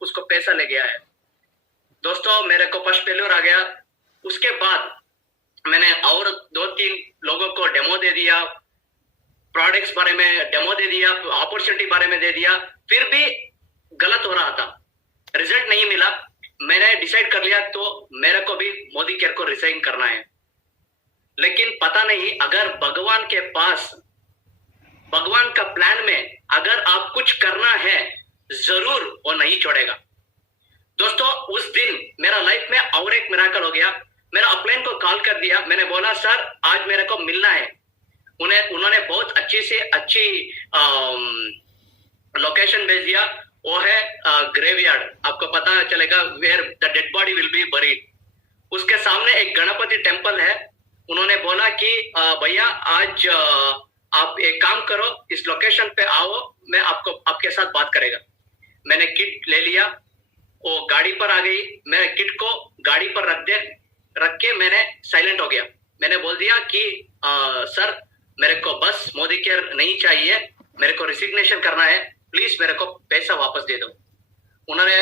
उसको पैसा ले गया है। दोस्तों मेरे को फर्स्ट फेल्यूर आ गया। उसके बाद मैंने और 2-3 लोगों को डेमो दे दिया, प्रोडक्ट्स बारे में डेमो दे दिया, अपॉर्चुनिटी बारे में दे दिया, फिर भी गलत हो रहा था, रिजल्ट नहीं मिला। मैंने डिसाइड कर लिया तो मेरे को भी मोदी केयर को रिजाइन करना है। लेकिन पता नहीं, अगर भगवान के पास, भगवान का प्लान में अगर आप कुछ करना है, जरूर वो नहीं छोड़ेगा। दोस्तों उस दिन मेरा लाइफ में और एक मिराकल हो गया। मेरा अपलाइन को कॉल कर दिया, मैंने बोला सर आज मेरे को मिलना है। उन्होंने बहुत अच्छी से अच्छी लोकेशन भेज दिया। वो है ग्रेवयार्ड, आपको पता चलेगा where the dead body will be buried. उसके सामने एक गणपति टेम्पल है। उन्होंने बोला कि भैया आज आप एक काम करो, इस लोकेशन पे आओ, मैं आपके साथ बात करेगा। मैंने किट ले लिया, वो गाड़ी पर आ गई। मैं किट को गाड़ी पर रख के मैंने साइलेंट हो गया। मैंने बोल दिया कि सर मेरे को बस मोदी केयर नहीं चाहिए, मेरे को रिसिग्नेशन करना है, प्लीज मेरे को पैसा वापस दे दो। उन्होंने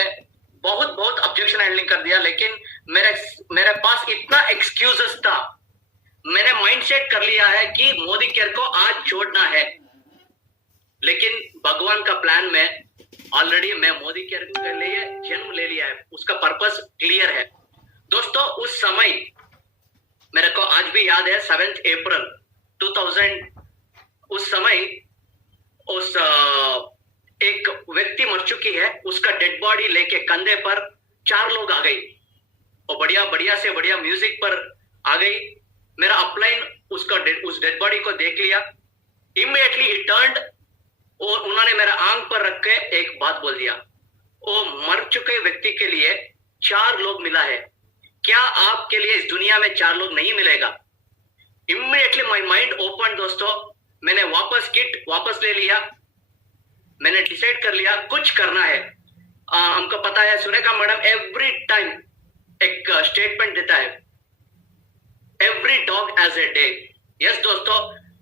बहुत ऑब्जेक्शन हैंडलिंग कर दिया, लेकिन मेरे पास इतना एक्सक्यूजेस था। मैंने माइंडसेट कर लिया है कि मोदी केयर को आज छोड़ना है। लेकिन भगवान का प्लान में ऑलरेडी मैं मोदी केयर के लिए जन्म ले लिया है, उसका पर्पस क्लियर है। दोस्तों उस समय मेरे को आज भी याद है, 7 अप्रैल 2000, उस समय उस एक व्यक्ति मर चुकी है, उसका डेड बॉडी लेके कंधे पर 4 लोग आ गई और बढ़िया से बढ़िया म्यूजिक पर आ गई। मेरा अपलाइन उस डेड बॉडी को देख लिया, इमीडिएटली ही टर्न्ड और उन्होंने मेरा आंख पर रख के एक बात बोल दिया, वो मर चुके व्यक्ति के लिए 4 लोग मिला है, क्या आपके लिए इस दुनिया में 4 लोग नहीं मिलेगा? Immediately my mind open. दोस्तों मैंने किट वापस ले लिया। मैंने डिसाइड कर लिया कुछ करना है। हमको पता है सुरेखा मैडम एवरी टाइम एक स्टेटमेंट देता है, every dog has a day. Yes दोस्तों,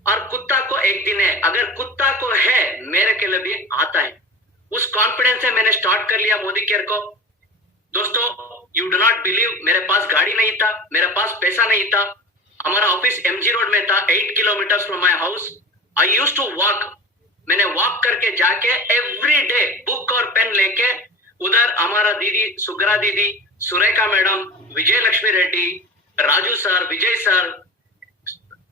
और कुत्ता को एक दिन है, अगर कुत्ता को है मेरे के लिए भी आता है। उस कॉन्फिडेंस से मैंने स्टार्ट कर लिया मोदी केयर को। दोस्तों यू डू नॉट बिलीव, मेरे पास गाड़ी नहीं था, मेरे पास पैसा नहीं था। हमारा ऑफिस MG रोड में था, 8 kilometre from my house. I used to walk. मैंने वॉक करके जाके एवरी डे बुक और पेन लेके उधर हमारा दीदी सुग्रा दीदी, Surekha madam, Vijay Lakshmi Reddy, Raju sir, Vijay sir,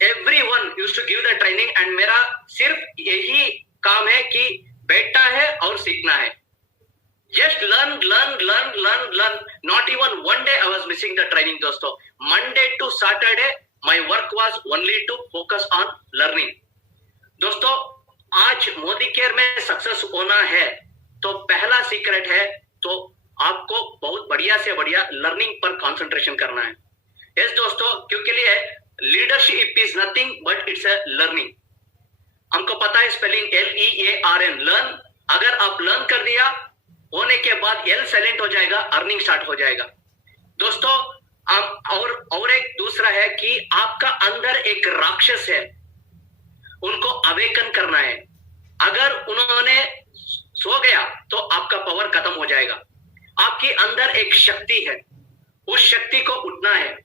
everyone used to give the training. And मेरा सिर्फ यही काम है कि बैठना है और सीखना है। Just learn. Not even one day I was missing the training, दोस्तों। Monday to Saturday, my work was only to focus on learning. दोस्तों आज मोदी केयर में सक्सेस होना है तो पहला सीक्रेट है तो आपको बहुत बढ़िया से बढ़िया लर्निंग पर कंसंट्रेशन करना है। यस दोस्तों, क्योंकि लिए leadership is nothing but it's a learning. हमको पता है स्पेलिंग LEARN, लर्न। अगर आप लर्न कर दिया, होने के बाद L साइलेंट हो जाएगा, अर्निंग स्टार्ट हो जाएगा। दोस्तों और एक दूसरा है कि आपका अंदर एक राक्षस है, उनको अवेकन करना है। अगर उन्होंने सो गया तो आपका पावर खत्म हो जाएगा। आपके अंदर एक शक्ति है, उस शक्ति को उठना है,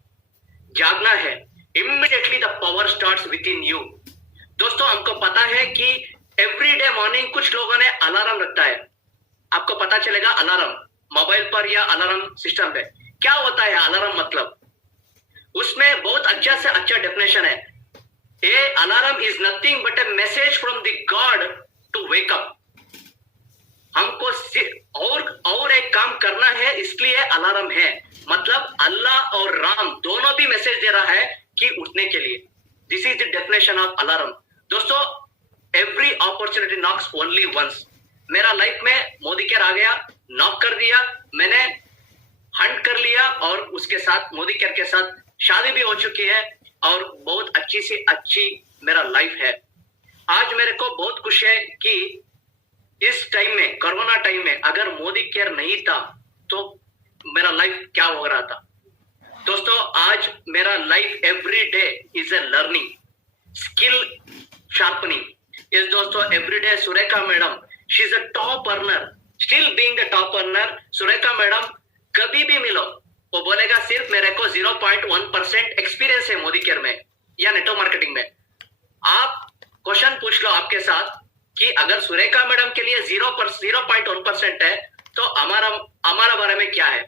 जागना है। Immediately the power starts with in you. दोस्तों हमको पता है कि एवरीडे मॉर्निंग कुछ लोगों ने अलार्म रखता है, आपको पता चलेगा अलार्म मोबाइल पर या अलार्म सिस्टम पे। क्या होता है अलार्म मतलब? उसमें बहुत अच्छा से अच्छा डेफिनेशन है, a alarm is nothing but a message from the God to wake up. हमको और एक काम करना है, इसलिए अलार्म है। मतलब अल्लाह और राम दोनों भी मैसेज दे रहा है कि उठने के लिए। This is the definition of alarm. दोस्तों every opportunity knocks only once. मेरा लाइफ में मोदी केयर आ गया, नॉक कर दिया, मैंने हंट कर लिया और उसके साथ मोदी केयर के साथ शादी भी हो चुकी है और बहुत अच्छी से अच्छी मेरा लाइफ है। आज मेरे को बहुत खुशी है कि इस टाइम में, कोरोना टाइम में, अगर मोदी केयर नहीं था तो मेरा लाइफ क्या हो रहा था। दोस्तों आज मेरा life every day is a learning, skill sharpening. Yes दोस्तों, every day Surekha madam, she is a top earner. Still being the top earner, Surekha madam कभी भी मिलो वो बोलेगा सिर्फ मेरे को 0.1% एक्सपीरियंस है मोदी केयर में या नेटवर्क मार्केटिंग में। आप क्वेश्चन पूछ लो आपके साथ कि अगर सुरेखा मैडम के लिए 0.1% है तो हमारा बारे में क्या है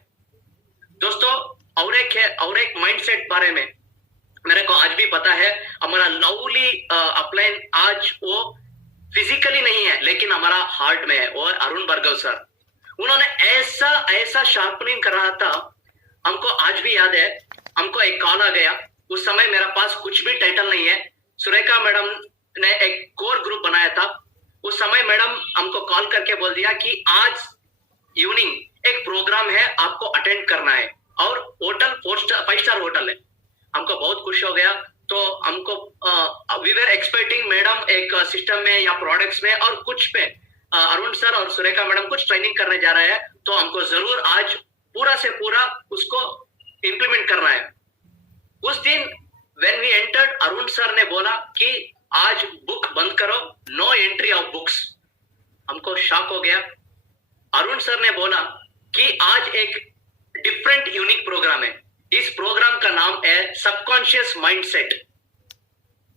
दोस्तों। और एक माइंडसेट बारे में मेरे को आज भी पता है। हमारा लवली अपलाइन आज वो फिजिकली नहीं है लेकिन हमारा हार्ट में है, वो अरुण भार्गव सर। उन्होंने ऐसा शार्पनिंग कर रहा था, हमको आज भी याद है। हमको एक कॉल आ गया, उस समय मेरा पास कुछ भी टाइटल नहीं है। सुरेखा मैडम ने एक कोर ग्रुप बनाया था। उस समय मैडम हमको कॉल करके बोल दिया कि आज इवनिंग एक प्रोग्राम है, आपको अटेंड करना है और होटल 5 स्टार होटल है। हमको बहुत खुश हो गया। तो हमको वी वर एक्सपेक्टिंग मैडम एक सिस्टम में या प्रोडक्ट्स में और कुछ पे अरुण सर और सुरेखा मैडम कुछ ट्रेनिंग करने जा रहे हैं, तो हमको जरूर आज पूरा से पूरा उसको इंप्लीमेंट करना है। उस दिन when we entered, Arun sir ने बोला कि आज बुक बंद करो, नो एंट्री ऑफ बुक्स। हमको शॉक हो गया। अरुण सर ने बोला कि आज एक डिफरेंट यूनिक प्रोग्राम है। इस प्रोग्राम का नाम है सबकॉन्शियस माइंडसेट।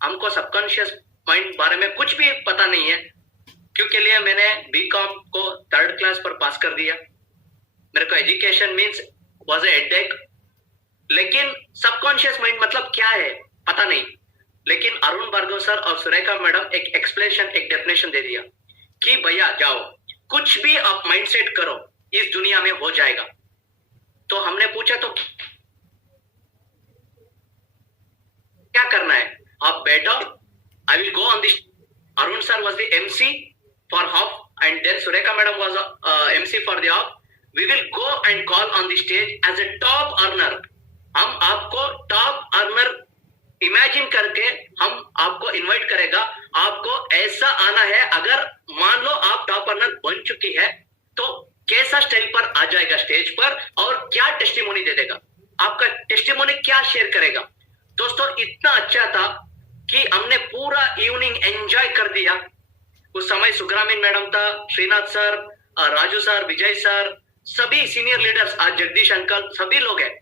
हमको सबकॉन्शियस माइंड बारे में कुछ भी पता नहीं है, क्योंकि लिए मैंने बीकॉम को 3rd क्लास पर पास कर दिया। मेरे को education means was a headache, लेकिन सबकॉन्शियस माइंड मतलब क्या है पता नहीं। लेकिन अरुण भार्गव सर और सुरेखा मैडम एक एक्सप्लेनेशन, एक डेफिनेशन दे दिया कि भैया जाओ, कुछ भी आप माइंडसेट करो इस दुनिया में हो जाएगा। तो हमने पूछा तो क्या करना है? आप बैठो, I will go on this. Arun sir was the MC for half and then Surekha madam was MC for the half. We will go and call on the stage as a top earner. हम आपको top earner imagine करके हम आपको invite करेगा। आपको ऐसा आना है, अगर मान लो आप टॉप अर्नर बन चुकी है तो कैसा स्टाइल पर आ जाएगा स्टेज पर और क्या टेस्टिमोनी दे देगा, आपका टेस्टिमोनी क्या शेयर करेगा। दोस्तों इतना अच्छा था कि हमने पूरा इवनिंग एंजॉय कर दिया। उस समय सुग्रामीन मैडम था, Srinath sir, Raju sir, Vijay sir, सभी सीनियर लीडर्स, आज जगदीश अंकल, सभी लोग हैं।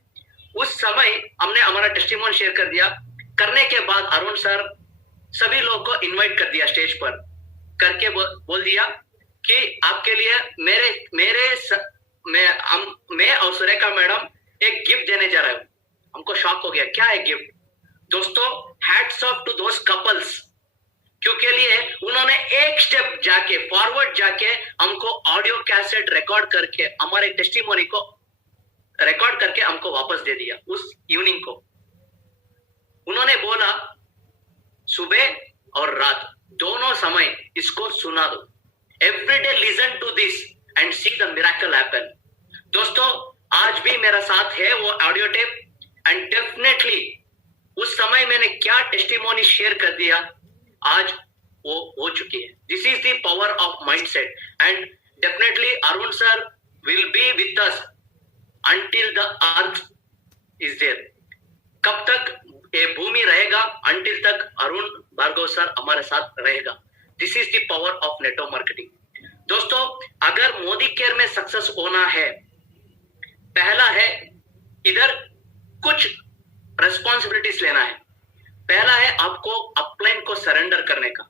उस समय हमने हमारा टेस्टिमोनी शेयर कर दिया। करने के बाद अरुण सर सभी लोग को इनवाइट कर दिया स्टेज पर, करके बोल दिया कि आपके लिए मैं और सुरेखा मैडम एक गिफ्ट देने जा रहे हूं। हमको शॉक हो गया, क्या है गिफ्ट? दोस्तों hats off to those couples, क्योंकि लिए उन्होंने एक स्टेप जाके फॉरवर्ड जाके हमको ऑडियो कैसेट रिकॉर्ड करके हमारे टेस्टिमोनी को रिकॉर्ड करके हमको वापस दे दिया। उस इवनिंग को उन्होंने बोला सुबह और रात दोनों समय इसको सुना दो, every day listen to this and see the miracle happen. दोस्तों आज भी मेरा साथ है वो ऑडियो टेप, एंड डेफिनेटली उस समय मैंने क्या टेस्टिमोनी शेयर कर दिया, आज वो हो चुकी है। This is the power of mindset, and definitely Arun sir will be with us until the earth is there. कब तक ये भूमि रहेगा, अंटिल तक अरुण भार्गव सर हमारे साथ रहेगा। This is the power of network marketing. दोस्तों अगर मोदी केयर में सक्सेस होना है, पहला है इधर कुछ रेस्पॉन्सिबिलिटीज लेना है। पहला है आपको अपलाइन को सरेंडर करने का,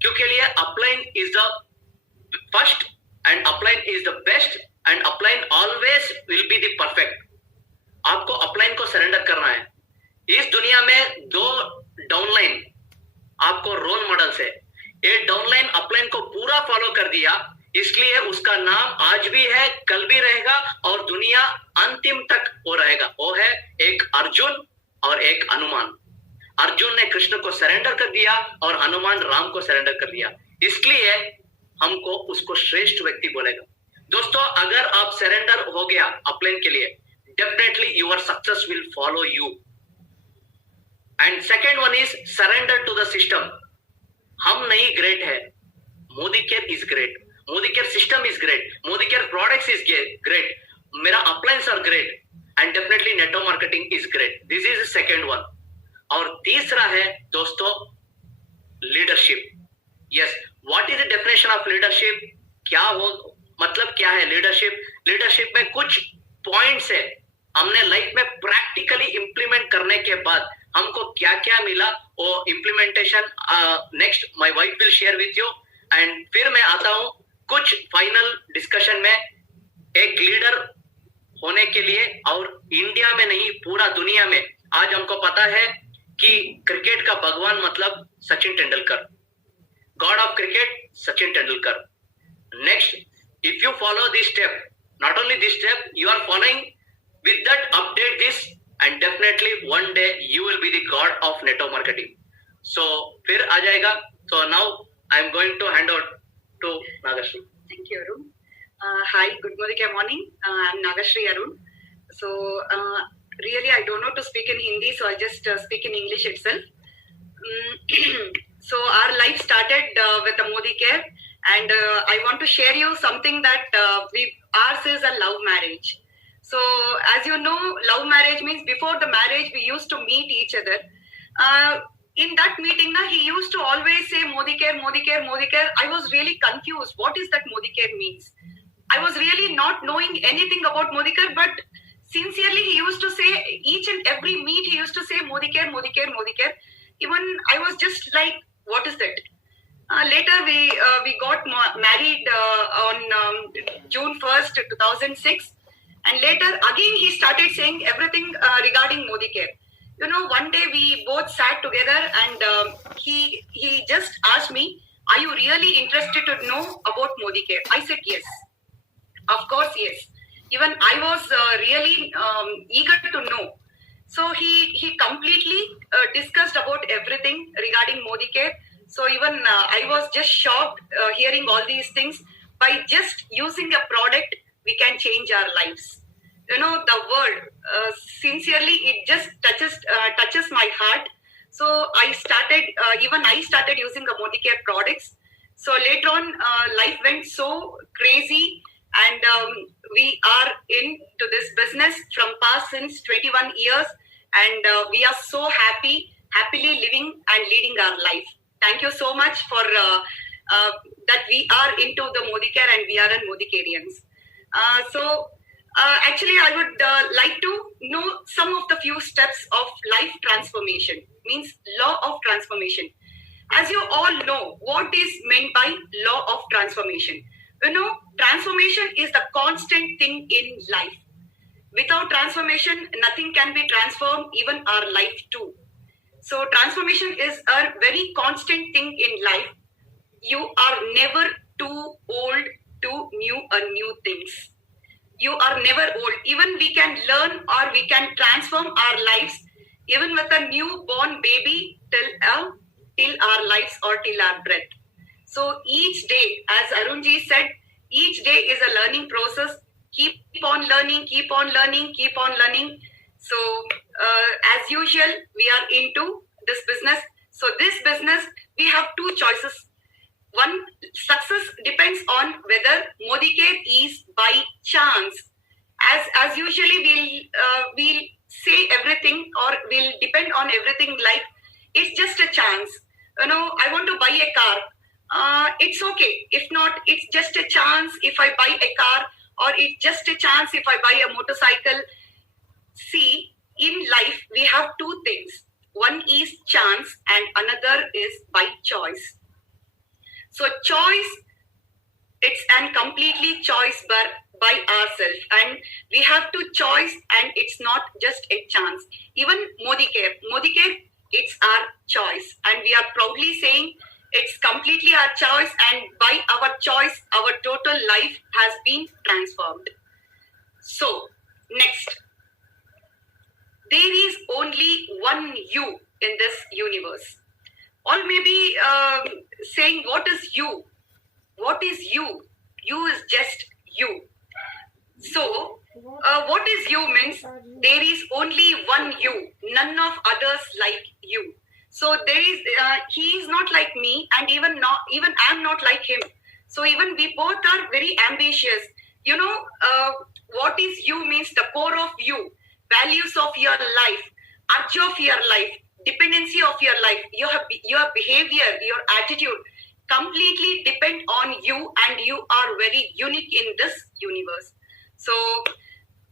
क्योंकि लिए upline is the first and upline is the best and upline always will be the perfect. आपको अपलाइन को सरेंडर करना है। इस दुनिया में 2 डाउनलाइन आपको रोल मॉडल्स है। ये डाउनलाइन अपलाइन को पूरा फॉलो कर दिया, इसलिए उसका नाम आज भी है, कल भी रहेगा और दुनिया अंतिम तक वो रहेगा। वो है एक अर्जुन और एक हनुमान। अर्जुन ने कृष्ण को सरेंडर कर दिया और हनुमान राम को सरेंडर कर दिया, इसलिए हमको उसको श्रेष्ठ व्यक्ति बोलेगा। दोस्तों अगर आप सरेंडर हो गया अपलाइन के लिए, definitely your success will follow you. And second one is surrender to the system. हम नहीं ग्रेट है, Modi care is great, Modi care system is great, Modi care products is great, मेरा uplines are great, and definitely network marketing is great. This is second one. और तीसरा है दोस्तों leadership. Yes, what is the definition of leadership? क्या हो मतलब क्या है लीडरशिप में कुछ पॉइंट्स है, हमने लाइफ में प्रैक्टिकली इंप्लीमेंट करने के बाद हमको क्या क्या मिला, वो implementation next my wife will share with you. And फिर मैं आता हूं कुछ फाइनल डिस्कशन में। एक लीडर होने के लिए, और इंडिया में नहीं पूरा दुनिया में आज हमको पता है कि क्रिकेट का भगवान मतलब Sachin Tendulkar, God of cricket Sachin Tendulkar. Next, if you follow this step, not only this step, you are following with that, update this, and definitely one day you will be the god of network marketing. So फिर आ जाएगा। So now I am going to hand over to Nagashri. Thank you, Arun. Hi, good morning. I'm Nagashri Arun. So really I don't know to speak in Hindi, so I'll just speak in English itself. So our life started with the Modi Care. And I want to share you something that ours is a love marriage. So as you know, love marriage means before the marriage we used to meet each other. In that meeting, he used to always say Modi Care, Modi Care, Modi Care. I was really confused. What is that Modi Care means? I was really not knowing anything about Modi Care, but sincerely he used to say each and every meet he used to say Modi Care, Modi Care, Modi Care. Even I was just like, what is that? Later, we got married on June 1st, 2006. And later, again, he started saying everything regarding Modi Care. You know, one day we both sat together and he just asked me, are you really interested to know about Modi Care? I said, yes. Of course, yes. Even I was really eager to know. So he completely discussed about everything regarding Modi Care. So even I was just shocked hearing all these things. By just using a product, we can change our lives. You know, the word, sincerely, it just touches my heart. So I started using the Modi Care products. So later on, life went so crazy, and we are into this business from past since 21 years, and we are so happily living and leading our life. Thank you so much for that we are into the Modi Care and we are in Modi Careans. Actually, I would like to know some of the few steps of life transformation, means law of transformation. As you all know, what is meant by law of transformation? You know, transformation is the constant thing in life. Without transformation, nothing can be transformed, even our life too. So transformation is a very constant thing in life. You are never too old to new things. You are never old. Even we can learn or we can transform our lives, even with a newborn baby, till our lives or till our breath. So each day, as Arunji said, each day is a learning process. Keep on learning, keep on learning, keep on learning. So as usual, we are into this business. So this business, we have two choices. One, success depends on whether Modi Care is by chance. As usually we'll say everything or we'll depend on everything like it's just a chance. You know, I want to buy a car. It's okay. If not, it's just a chance if I buy a car, or it's just a chance if I buy a motorcycle. See, in life, we have two things. One is chance and another is by choice. So choice, it's an completely choice by ourselves, and we have to choice, and it's not just a chance. Even Modi Care, it's our choice, and we are proudly saying it's completely our choice, and by our choice, our total life has been transformed. So, next. There is only one you in this universe. Or maybe saying, what is you? What is you? You is just you. So, what is you means there is only one you, none of others like you. So there is, he is not like me, and even I am not like him. So even we both are very ambitious. You know, what is you means the core of you, values of your life, urge of your life, dependency of your life, your behavior, your attitude, completely depend on you, and you are very unique in this universe. So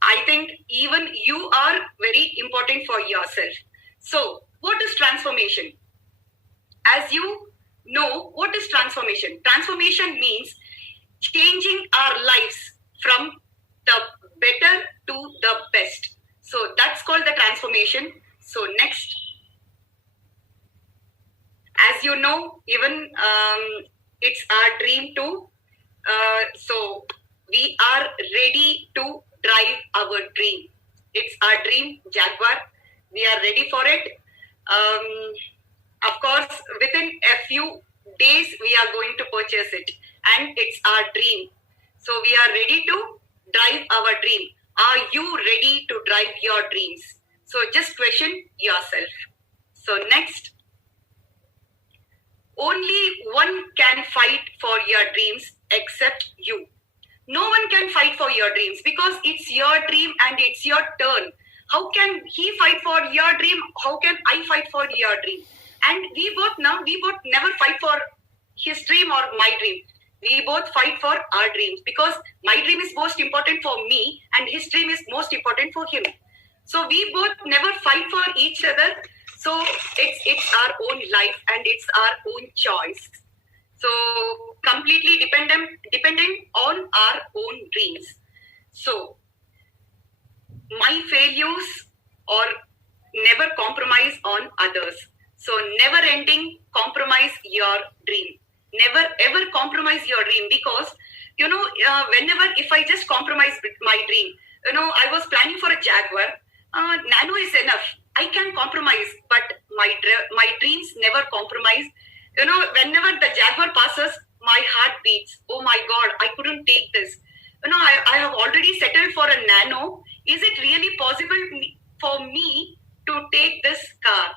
I think even you are very important for yourself. So what is transformation? As you know, what is transformation? Transformation means changing our lives from the better to the best. So that's called the transformation. So next, as you know, even it's our dream too. So we are ready to drive our dream. It's our dream, Jaguar. We are ready for it. Of course, within a few days, we are going to purchase it. And it's our dream. So we are ready to drive our dream. Are you ready to drive your dreams? So just question yourself. So next, only one can fight for your dreams except you. No one can fight for your dreams because it's your dream and it's your turn. How can he fight for your dream? How can I fight for your dream? And we both never fight for his dream or my dream. We both fight for our dreams because my dream is most important for me and his dream is most important for him. So we both never fight for each other. So it's our own life and it's our own choice. So completely dependent on our own dreams. So my failures or never compromise on others. So never ending compromise your dream. Never ever compromise your dream because whenever if I just compromise with my dream, I was planning for a Jaguar. Nano is enough. I can compromise, but my dreams never compromise. Whenever the Jaguar passes, my heart beats. Oh my God, I couldn't take this. I have already settled for a Nano. Is it really possible for me to take this car?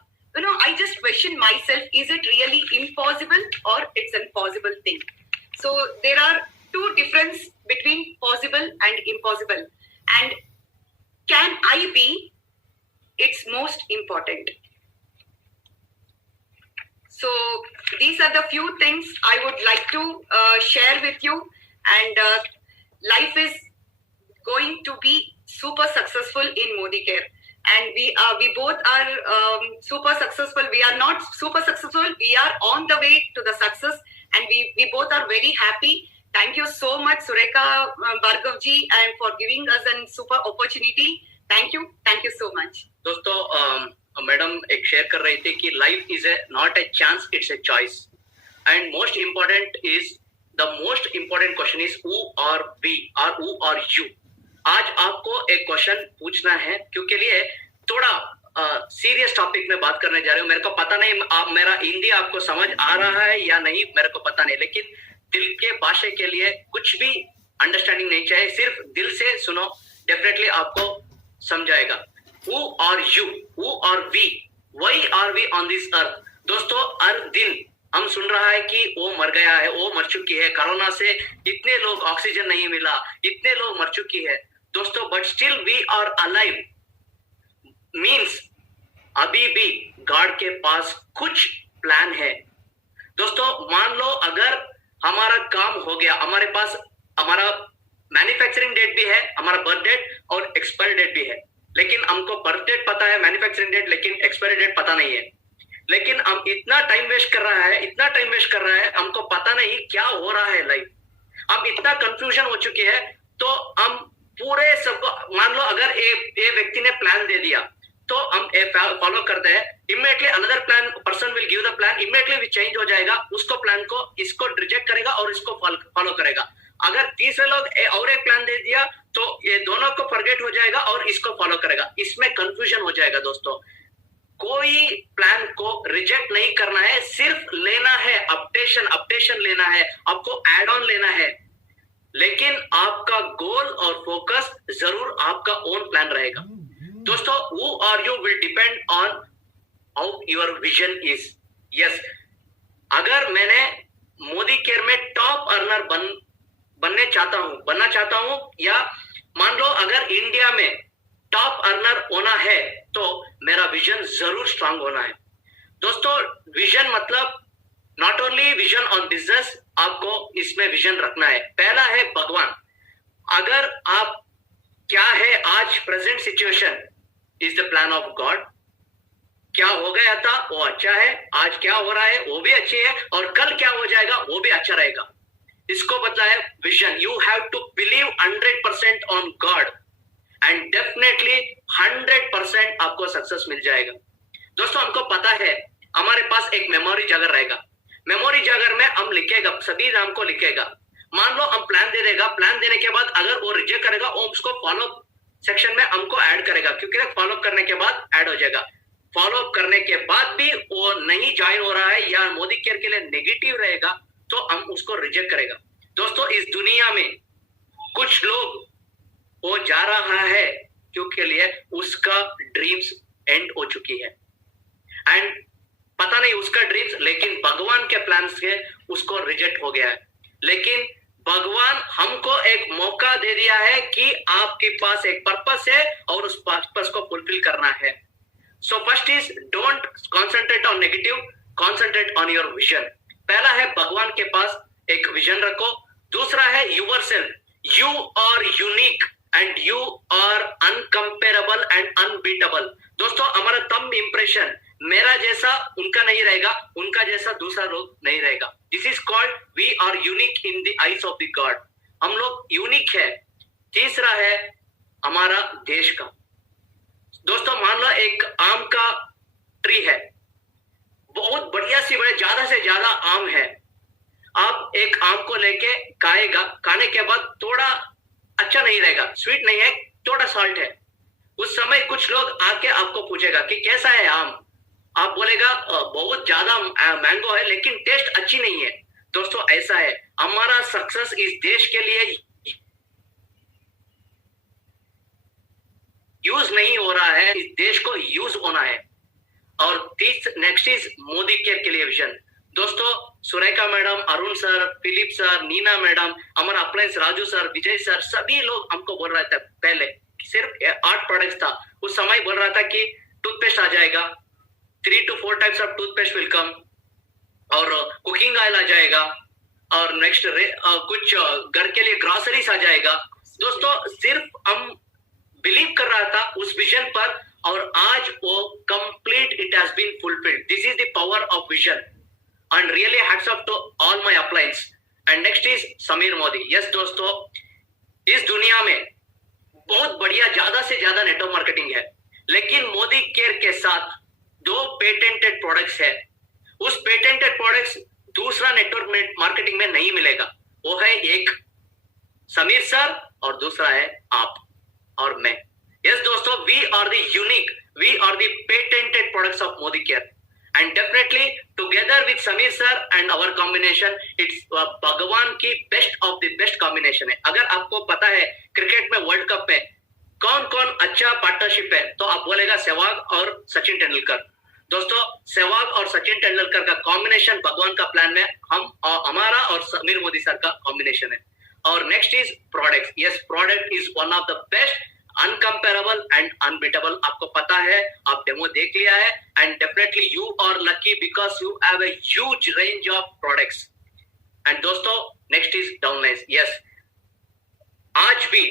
I just question myself, is it really impossible or it's an impossible thing? So there are two difference between possible and impossible. And can I be? It's most important. So these are the few things I would like to share with you. And life is going to be super successful in Modi Care. And we both are super successful. We are not super successful. We are on the way to the success. And we both are very happy. Thank you so much, Surekha Bhargavji, and for giving us a super opportunity. Thank you so much. दोस्तों madam एक share कर रही थी कि life is not a chance, it's a choice. And most important question is who are we और who are you. आज आपको एक क्वेश्चन पूछना है क्योंकि लिए थोड़ा सीरियस टॉपिक में बात करने जा रहे हो. मेरे को पता नहीं मेरा हिंदी आपको समझ आ रहा है या नहीं, मेरे को पता नहीं, लेकिन दिल के भाषा के लिए कुछ भी अंडरस्टैंडिंग नहीं चाहिए, सिर्फ दिल से सुनो, डेफिनेटली आपको समझाएगा. Who are you? Who are we? Why are we on this earth? दोस्तों हर दिन हम सुन रहा है कि वो मर गया है, वो मर चुकी है, कोरोना से इतने लोग, ऑक्सीजन नहीं मिला, इतने लोग मर चुकी है दोस्तों, but still we are alive. Means अभी भी गॉड के पास कुछ प्लान है. दोस्तों मान लो अगर हमारा काम हो गया, हमारे पास हमारा मैन्युफैक्चरिंग डेट भी है, हमारा बर्थ डेट और एक्सपायरी डेट भी है, लेकिन हमको बर्थ डेट पता है, मैन्युफैक्चरिंग डेट, लेकिन एक्सपायरी डेट पता नहीं है. लेकिन हम इतना टाइम वेस्ट कर रहा है, हमको पता नहीं क्या हो रहा है लाइफ. हम इतना कंफ्यूजन हो चुके हैं. तो हम पूरे सबको मान लो अगर ए व्यक्ति ने प्लान दे दिया तो हम फॉलो करते हैं, immediately another plan person will give the plan, immediately भी चेंज हो जाएगा, उसको प्लान को इसको रिजेक्ट करेगा और इसको फॉलो करेगा. अगर तीसरे लोग और एक प्लान दे दिया तो ये दोनों को फॉरगेट हो जाएगा और इसको फॉलो करेगा. इसमें कंफ्यूजन हो जाएगा. दोस्तों कोई प्लान को रिजेक्ट नहीं करना है, सिर्फ लेना है, अपडेशन लेना है, आपको एड ऑन लेना है, लेकिन आपका गोल और फोकस जरूर आपका ओन प्लान रहेगा. दोस्तों who are you will depend on how your vision is. yes, अगर मैंने मोदी केयर में टॉप अर्नर बनना चाहता हूं या मान लो अगर इंडिया में टॉप अर्नर होना है तो मेरा विजन जरूर स्ट्रांग होना है. दोस्तों विजन मतलब not only vision on business, आपको इसमें विजन रखना है। पहला है भगवान। अगर आप क्या है आज present situation is the plan of God. क्या हो गया था वो अच्छा है, आज क्या हो रहा है वो भी अच्छी है, और कल क्या हो जाएगा वो भी अच्छा रहेगा। इसको पता है vision. You have to believe 100% on God and definitely 100% आपको सक्सेस मिल जाएगा। दोस्तों हमको पता है हमारे पास एक मेमोरी जगर रहेगा। मेमोरी जगर में हम लिखेगा, सभी नाम को लिखेगा। मान लो हम प्लान दे देगा, प्लान देने के बाद अगर वो रिजेक्ट करेगा वो उसको फॉलो सेक्शन में हमको ऐड करेगा, क्योंकि फॉलो करने के बाद ऐड हो जाएगा। फॉलो करने के बाद भी वो नहीं ज्वाइन हो रहा है या मोदी केयर के लिए नेगेटिव रहेगा तो हम उसको रिजेक्ट करेगा। दोस्तों इस दुनिया में कुछ लोग वो जा रहा है क्योंकि लिए उसका ड्रीम्स एंड हो चुकी है एंड पता नहीं उसका ड्रीम्स, लेकिन भगवान के प्लान से उसको रिजेक्ट हो गया है। लेकिन भगवान हमको एक मौका दे दिया है कि आपके पास एक पर्पस है और उस पर्पस को फुलफिल करना है। So first is don't concentrate on negative, concentrate on your vision. पहला है भगवान के पास एक विजन रखो। दूसरा है yourself, you are unique and you are uncomparable and unbeatable. दोस्तों हमारा थंब इंप्रेशन मेरा जैसा उनका नहीं रहेगा, उनका जैसा दूसरा लोग नहीं रहेगा। This is called we are unique in the eyes of the God. हम लोग यूनिक है। तीसरा है हमारा देश का। दोस्तों मान लो एक आम का ट्री है, बहुत बढ़िया सी बड़े ज्यादा से ज्यादा आम है। आप एक आम को लेके खाएगा, खाने के बाद थोड़ा अच्छा नहीं रहेगा, स्वीट नहीं है, थोड़ा सॉल्ट है। उस समय कुछ लोग आके आपको पूछेगा कि कैसा है आम, आप बोलेगा बहुत ज्यादा मैंगो है लेकिन टेस्ट अच्छी नहीं है। दोस्तों ऐसा है, हमारा सक्सेस इस देश के लिए यूज नहीं हो रहा है, इस देश को यूज होना है। और नेक्स्ट इज मोदी केयर के लिए विजन। दोस्तों Surekha madam, Arun sir, Philip sir, Neena madam, हमारा appliance Raju sir, Vijay sir, सभी लोग हमको बोल रहे थे पहले सिर्फ 8 प्रोडक्ट्स था। उस समय बोल रहा था कि टूथपेस्ट आ जाएगा, 3 to 4 types of toothpaste will come, और कुकिंग ऑयल आ जाएगा, और नेक्स्ट कुछ घर के लिए ग्रोसरीज आ जाएगा। दोस्तों सिर्फ हम बिलीव कर रहा था उस विजन पर, और आज वो complete it has been fulfilled. This is the power of vision and really hats off to all my uplines. And next is Sameer Modi. Yes दोस्तों, इस दुनिया में बहुत बढ़िया ज्यादा से ज्यादा नेटवर्क मार्केटिंग है, लेकिन मोदी केयर के साथ 2 पेटेंटेड प्रोडक्ट्स है। उस पेटेंटेड प्रोडक्ट्स दूसरा नेटवर्क मार्केटिंग में नहीं मिलेगा। वो है एक समीर सर और दूसरा है आप और मैं। यस दोस्तों, we are the unique, we are the patented products of Modi care and definitely together with Sameer sir and our combination it's भगवान की best of the best combination है। अगर आपको पता है क्रिकेट में वर्ल्ड कप में कौन कौन अच्छा पार्टनरशिप है तो आप बोलेगा सहवाग और सचिन तेंदुलकर। दोस्तों सहवाग और सचिन तेंदुलकर का कॉम्बिनेशन भगवान का प्लान में हम हमारा और समीर मोदी सर का कॉम्बिनेशन है। और next is product. Yes, product is one of the best, uncomparable and unbeatable. आपको पता है, आप डेमो देख लिया है and definitely you are lucky because you have a huge range of products. And दोस्तों नेक्स्ट इज डाउनलाइन। यस, आज भी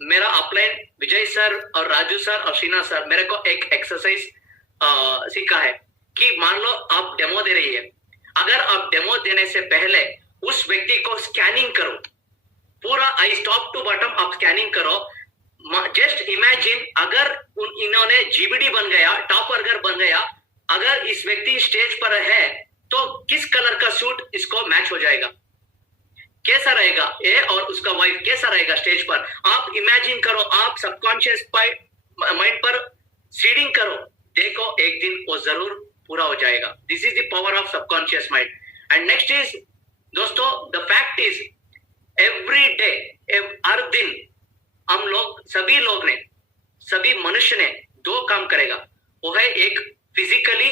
मेरा अपलाइन विजय सर और राजू सर और शीना सर मेरे को एक एक्सरसाइज सीखा है कि मान लो आप डेमो दे रही है, अगर आप डेमो देने से पहले उस व्यक्ति को स्कैनिंग करो, पूरा आई टॉप टू बॉटम आप स्कैनिंग करो। जस्ट इमेजिन अगर इन्होंने जीबीडी बन गया, टॉप बर्गर बन गया, अगर इस व्यक्ति स्टेज पर है तो किस कलर का सूट इसको मैच हो जाएगा, कैसा रहेगा ये और उसका वाइफ कैसा रहेगा स्टेज पर। आप इमेजिन करो, आप सबकॉन्शियस माइंड पर सीडिंग करो, देखो एक दिन वो जरूर पूरा हो जाएगा। This is the power of subconscious mind. And next is दोस्तों, the fact is every day, हर दिन हम लोग सभी लोग ने, सभी मनुष्य ने 2 काम करेगा। वो है एक फिजिकली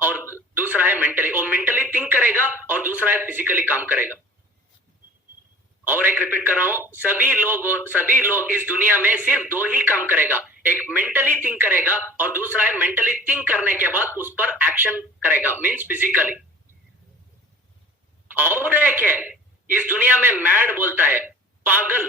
और दूसरा है मेंटली। वो मेंटली थिंक करेगा और दूसरा है फिजिकली काम करेगा। और एक रिपीट कर रहा हूं, सभी लोग इस दुनिया में सिर्फ 2 ही काम करेगा, एक मेंटली थिंक करेगा और दूसरा है मेंटली थिंक करने के बाद उस पर एक्शन करेगा, मींस फिजिकली। और एक है, इस दुनिया में मैड बोलता है, पागल।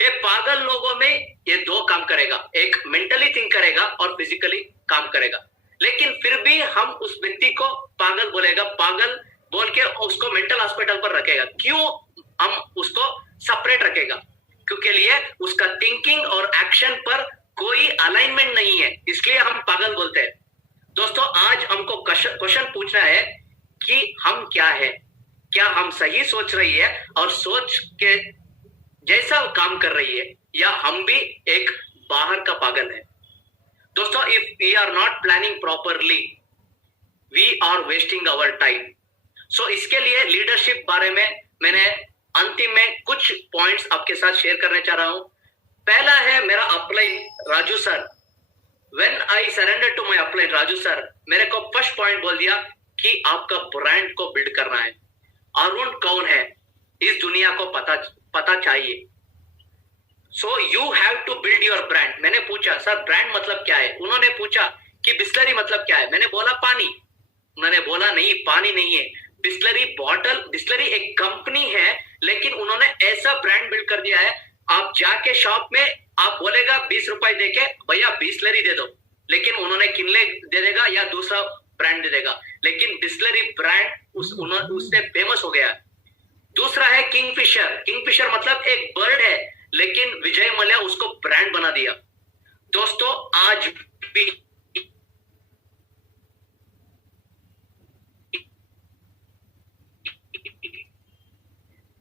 ये पागल लोगों में ये दो काम करेगा, एक मेंटली थिंक करेगा और फिजिकली काम करेगा, लेकिन फिर भी हम उस व्यक्ति को पागल बोलेगा, पागल बोल के उसको मेंटल हॉस्पिटल पर रखेगा। क्यों हम उसको सेपरेट रखेगा? क्योंकि लिए उसका थिंकिंग और एक्शन पर कोई अलाइनमेंट नहीं है, इसलिए हम पागल बोलते हैं। दोस्तों, आज हमको क्वेश्चन पूछना है कि हम क्या है, क्या हम सही सोच रही है और सोच के जैसा काम कर रही है, या हम भी एक बाहर का पागल है। दोस्तों, if we are not planning properly, we are wasting our time. So इसके लिए लीडरशिप बारे में मैंने अंतिम में कुछ पॉइंट्स आपके साथ शेयर करने चाह रहा हूं। पहला है मेरा upline Raju sir. When I surrender to my upline Raju sir, मेरे को फर्स्ट पॉइंट बोल दिया कि आपका ब्रांड को बिल्ड करना है। अरुण कौन है इस दुनिया को पता चाहिए। So you have to build your brand. मैंने पूछा, सर ब्रांड मतलब क्या है? उन्होंने पूछा कि बिस्लरी मतलब क्या है? मैंने बोला पानी। उन्होंने बोला नहीं, पानी नहीं है, बिस्लरी बॉटल। बिस्लरी एक कंपनी है, लेकिन उन्होंने ऐसा ब्रांड बिल्ड कर दिया है, आप जाके शॉप में आप बोलेगा 20 रुपए देके भैया बिस्लरी दे दो, लेकिन उन्होंने किनले दे देगा या दूसरा ब्रांड दे देगा, लेकिन बिस्लरी ब्रांड उससे फेमस हो गया। दूसरा है किंगफिशर। किंगफिशर मतलब एक बर्ड है, लेकिन विजय मल्ल्या उसको ब्रांड बना दिया। दोस्तों, आज भी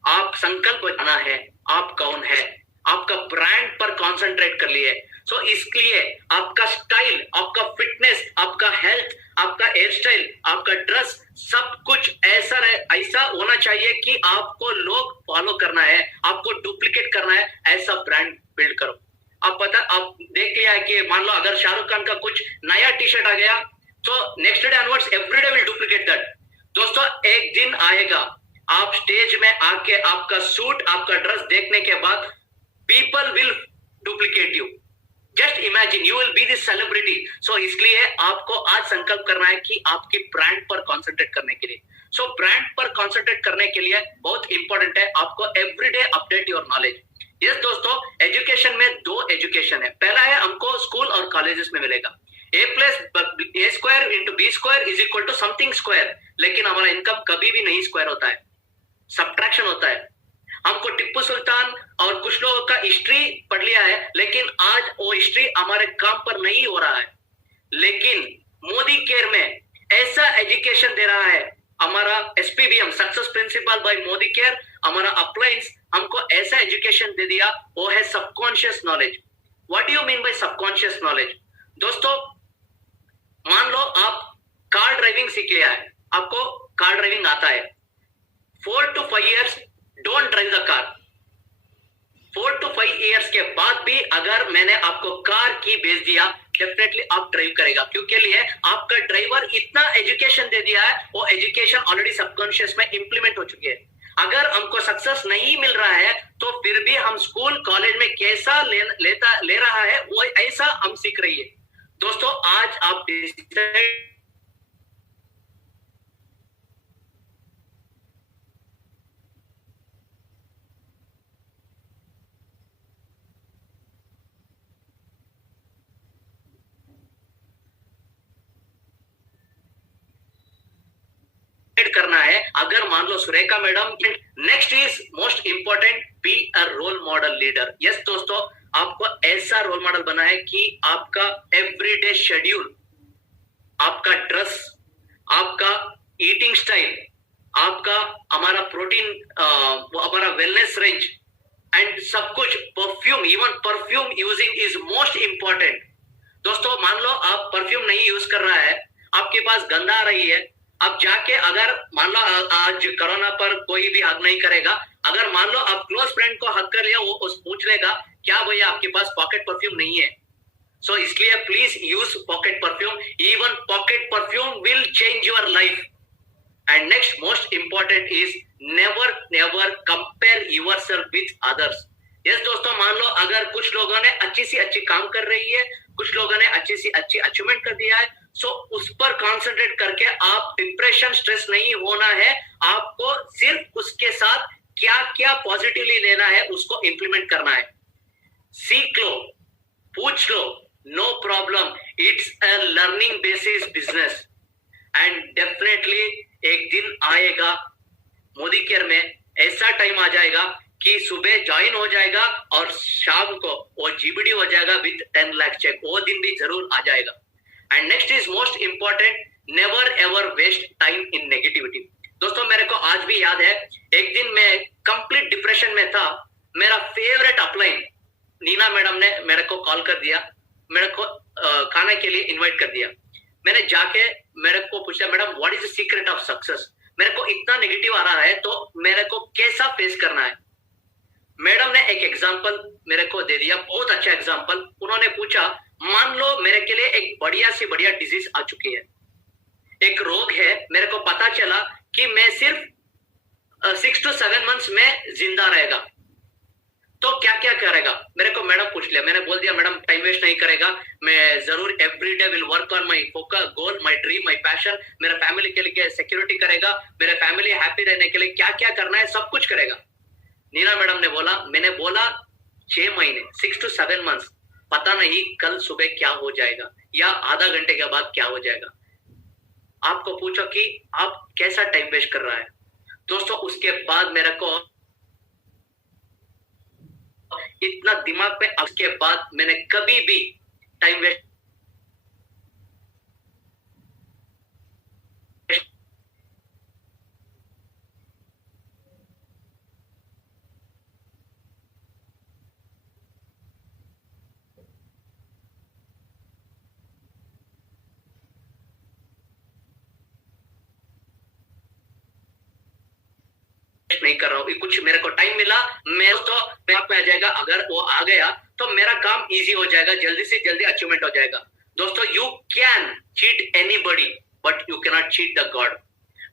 आप संकल्प बनाना है, आप कौन है, आपका ब्रांड पर कंसंट्रेट कर लिए। सो इसलिए आपका स्टाइल, आपका फिटनेस, आपका हेल्थ, आपका हेयर स्टाइल, आपका ड्रेस, सब कुछ ऐसा होना चाहिए कि आपको लोग फॉलो करना है, आपको डुप्लीकेट करना है, ऐसा ब्रांड बिल्ड करो। आप देख लिया है कि मान लो अगर शाहरुख खान का कुछ नया टी शर्ट आ गया, तो next day onwards everyday will duplicate that. दोस्तों, एक दिन आएगा आप स्टेज में आके आपका सूट, आपका ड्रेस देखने के बाद people will duplicate you. Just imagine, you will be this celebrity. So इसलिए आपको आज संकल्प करना है कि आपकी ब्रांड पर कॉन्सेंट्रेट करने के लिए। सो ब्रांड पर कॉन्सेंट्रेट करने के लिए बहुत इंपॉर्टेंट है आपको everyday update your knowledge. Yes दोस्तों, एजुकेशन में दो एजुकेशन है। पहला है हमको स्कूल और कॉलेजेस में मिलेगा a square into b square is equal to something square, लेकिन हमारा इनकम कभी भी नहीं स्क्वायर होता है, सब्ट्रैक्शन होता है। हमको टिप्पू सुल्तान और कुछ लोगों का हिस्ट्री पढ़ लिया है, लेकिन आज वो हिस्ट्री हमारे काम पर नहीं हो रहा है। लेकिन मोदी केयर में ऐसा एजुकेशन दे रहा है हमारा SPBM, success principle by Modi care, हमारा अप्लायंस हमको ऐसा एजुकेशन दे दिया, वो है subconscious knowledge. What do you mean by subconscious knowledge? दोस्तों, मान लो आप कार ड्राइविंग सीख लिया है, आपको कार ड्राइविंग आता है, 4 to 5 years don't drive the car. 4 to 5 years के बाद भी अगर मैंने आपको कार की भेज दिया, डेफिनेटली आप ड्राइव करेगा, क्योंकि लिए आपका ड्राइवर इतना एजुकेशन दे दिया है, वो एजुकेशन ऑलरेडी सबकॉन्शियस में इंप्लीमेंट हो चुकी है। अगर हमको सक्सेस नहीं मिल रहा है, तो फिर भी हम स्कूल कॉलेज में कैसा ले रहा है, वो ऐसा हम सीख रही है। दोस्तों, आज आप करना है। अगर मान लो Surekha madam, next is most important, be a role model leader. Yes दोस्तों, आपको ऐसा रोल मॉडल बना है कि आपका एवरीडे शेड्यूल, आपका ड्रेस, आपका ईटिंग स्टाइल, आपका हमारा प्रोटीन, हमारा वेलनेस रेंज एंड सब कुछ, perfume, even perfume using is most important. दोस्तों, मान लो आप परफ्यूम नहीं यूज कर रहा है, आपके पास गंदा आ रही है, अब जाके अगर मान लो आज कोरोना पर कोई भी हक नहीं करेगा, अगर मान लो आप क्लोज फ्रेंड को हक कर लिया, वो पूछ लेगा क्या भैया आपके पास पॉकेट परफ्यूम नहीं है? सो इसलिए please use pocket perfume, even pocket perfume will change your life. And next most important is never never compare yourself with others. Yes दोस्तों, मान लो अगर कुछ लोगों ने अच्छी सी अच्छी काम कर रही है, कुछ लोगों ने अच्छी सी अच्छी अचीवमेंट कर दिया है, सो उस पर कंसंट्रेट करके आप डिप्रेशन स्ट्रेस नहीं होना है, आपको सिर्फ उसके साथ क्या क्या पॉजिटिवली लेना है उसको इंप्लीमेंट करना है। सीख लो, पूछ लो, no problem, it's a learning basis business and definitely एक दिन आएगा मोदी केयर में ऐसा टाइम आ जाएगा कि सुबह ज्वाइन हो जाएगा और शाम को वो जीबीडी हो जाएगा विद 10 लाख चेक, वो दिन भी जरूर आ जाएगा। And next is most important, never ever waste time in negativity. दोस्तों मेरे को आज भी याद है, एक दिन मैं कंप्लीट डिप्रेशन में था, मेरा फेवरेट अपलाइन नीना मैडम ने मेरे को कॉल कर दिया, मेरे को खाने के लिए इनवाइट कर दिया। मैंने जाके मेरे को पूछा, madam what is the secret of success, मेरे को इतना नेगेटिव आ रहा है तो मेरे को कैसा फेस करना है। मैडम ने एक एग्जांपल मेरे को दे दिया, बहुत अच्छा एग्जांपल। उन्होंने पूछा, मान लो मेरे के लिए एक बढ़िया से बढ़िया डिजीज आ चुकी है, एक रोग है, मेरे को पता चला कि मैं सिर्फ 6 to 7 मंथ्स में जिंदा रहेगा, तो क्या क्या करेगा। मेरे को मैडम पूछ लिया, मैंने बोल दिया मैडम टाइम वेस्ट नहीं करेगा, मैं जरूर every day will work on my focus, goal, my dream, my passion, मेरे फैमिली के लिए सिक्योरिटी करेगा, मेरे फैमिली हैप्पी रहने के लिए क्या क्या करना है सब कुछ करेगा। नीना मैडम ने बोला, मैंने बोला 6 महीने 6 to 7 मंथ्स, पता नहीं कल सुबह क्या हो जाएगा या आधा घंटे के बाद क्या हो जाएगा। आपको पूछो कि आप कैसा टाइम वेस्ट कर रहा है। दोस्तों उसके बाद मेरे को इतना दिमाग पे, उसके बाद मैंने कभी भी टाइम वेस्ट नहीं कर रहा हूँ। कुछ मेरे को टाइम मिला, मैं तो पे आ जाएगा, अगर वो आ गया तो मेरा काम इजी हो जाएगा, जल्दी से जल्दी अचीवमेंट हो जाएगा। दोस्तों you can cheat anybody but you can not cheat the God.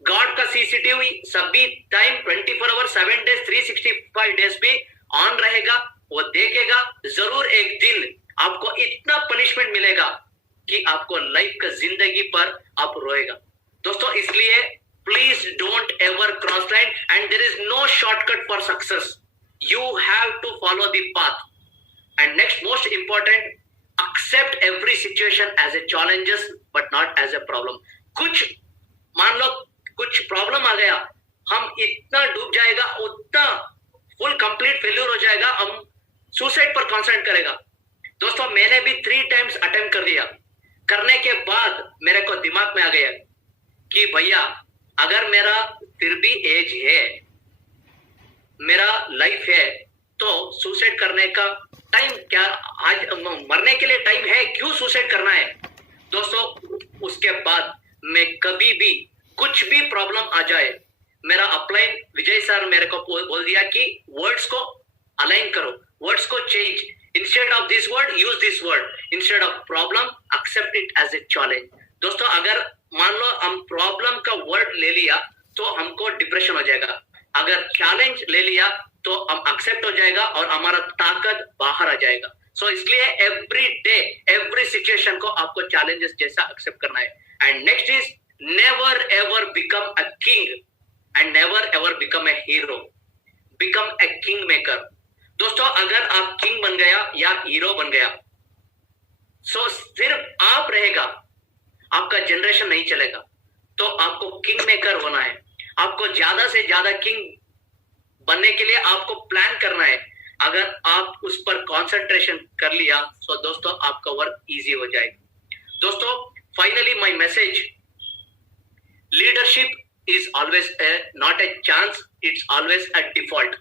God का सीसीटीवी सभी टाइम 24 आवर 7 डेज 365 डेज भी ऑन रहेगा, वो देखेगा। जरूर एक दिन आपको इतना पनिशमेंट मिलेगा कि आपको लाइफ का जिंदगी पर आप रोएगा। दोस्तों इसलिए please don't ever cross line and there is no shortcut for success. You have to follow the path. And next most important, accept every situation as a challenges but not as a problem. कुछ मान लो कुछ problem आ गया, हम इतना डूब जाएगा, उतना full complete failure हो जाएगा, हम सुसाइड पर कॉन्सेंट्रेट करेगा। दोस्तों मैंने भी 3 टाइम्स अटेम्प्ट कर दिया, करने के बाद मेरे को दिमाग में आ गया कि भैया अगर मेरा फिर भी एज है, मेरा लाइफ है, तो सुसाइड करने का टाइम क्या, आज मरने के लिए टाइम है, क्यों सुसाइड करना है। दोस्तों उसके बाद मैं कभी भी कुछ भी प्रॉब्लम आ जाए, मेरा अपलाइन विजय सर मेरे को बोल दिया कि वर्ड्स को अलाइन करो, वर्ड्स को change, instead of this word use this word, instead of problem accept it as a challenge. दोस्तों अगर मान लो हम प्रॉब्लम का वर्ड ले लिया तो हमको डिप्रेशन हो जाएगा, अगर चैलेंज ले लिया तो हम एक्सेप्ट हो जाएगा और हमारा ताकत बाहर आ जाएगा। सो इसलिए एवरी डे एवरी सिचुएशन को आपको चैलेंजेस जैसा एक्सेप्ट करना है। And next is never ever become a king and never ever become a hero, become a king maker. दोस्तों अगर आप किंग बन गया या हीरो बन गया, सो सिर्फ आप रहेगा, आपका जनरेशन नहीं चलेगा। तो आपको किंग मेकर होना है, आपको ज्यादा से ज्यादा किंग बनने के लिए आपको प्लान करना है। अगर आप उस पर कंसंट्रेशन कर लिया तो दोस्तों आपका वर्क इजी हो जाएगा। दोस्तों finally my message, leadership is always not a chance, it's always a default.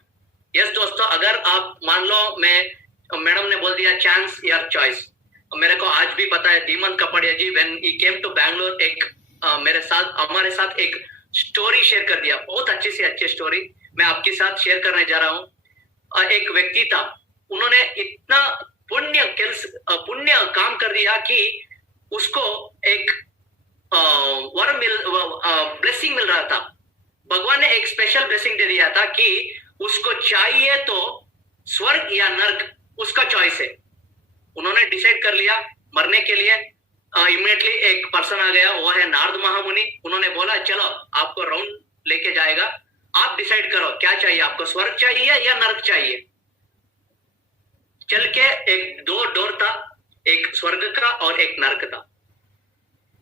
Yes दोस्तों, अगर आप मान लो मैडम ने बोल दिया चांस या चॉइस, मेरे को आज भी पता है Dhimant Kapadia ji when he came to Bangalore एक हमारे साथ एक स्टोरी शेयर कर दिया, बहुत अच्छी से अच्छी स्टोरी मैं आपके साथ शेयर करने जा रहा हूँ। एक व्यक्ति था, उन्होंने इतना पुण्य काम कर दिया कि उसको एक ब्लेसिंग मिल रहा था। भगवान ने एक स्पेशल ब्लेसिंग दे दिया था कि उसको चाहिए तो स्वर्ग या नर्क, उसका चॉइस है। उन्होंने डिसाइड कर लिया मरने के लिए, इमीडिएटली एक पर्सन आ गया, वो है नारद महामुनि। उन्होंने बोला चलो आपको राउंड लेके जाएगा, आप डिसाइड करो क्या चाहिए, आपको स्वर्ग चाहिए या नरक चाहिए। चल के एक दो डोर था, एक स्वर्ग का और एक नरक था।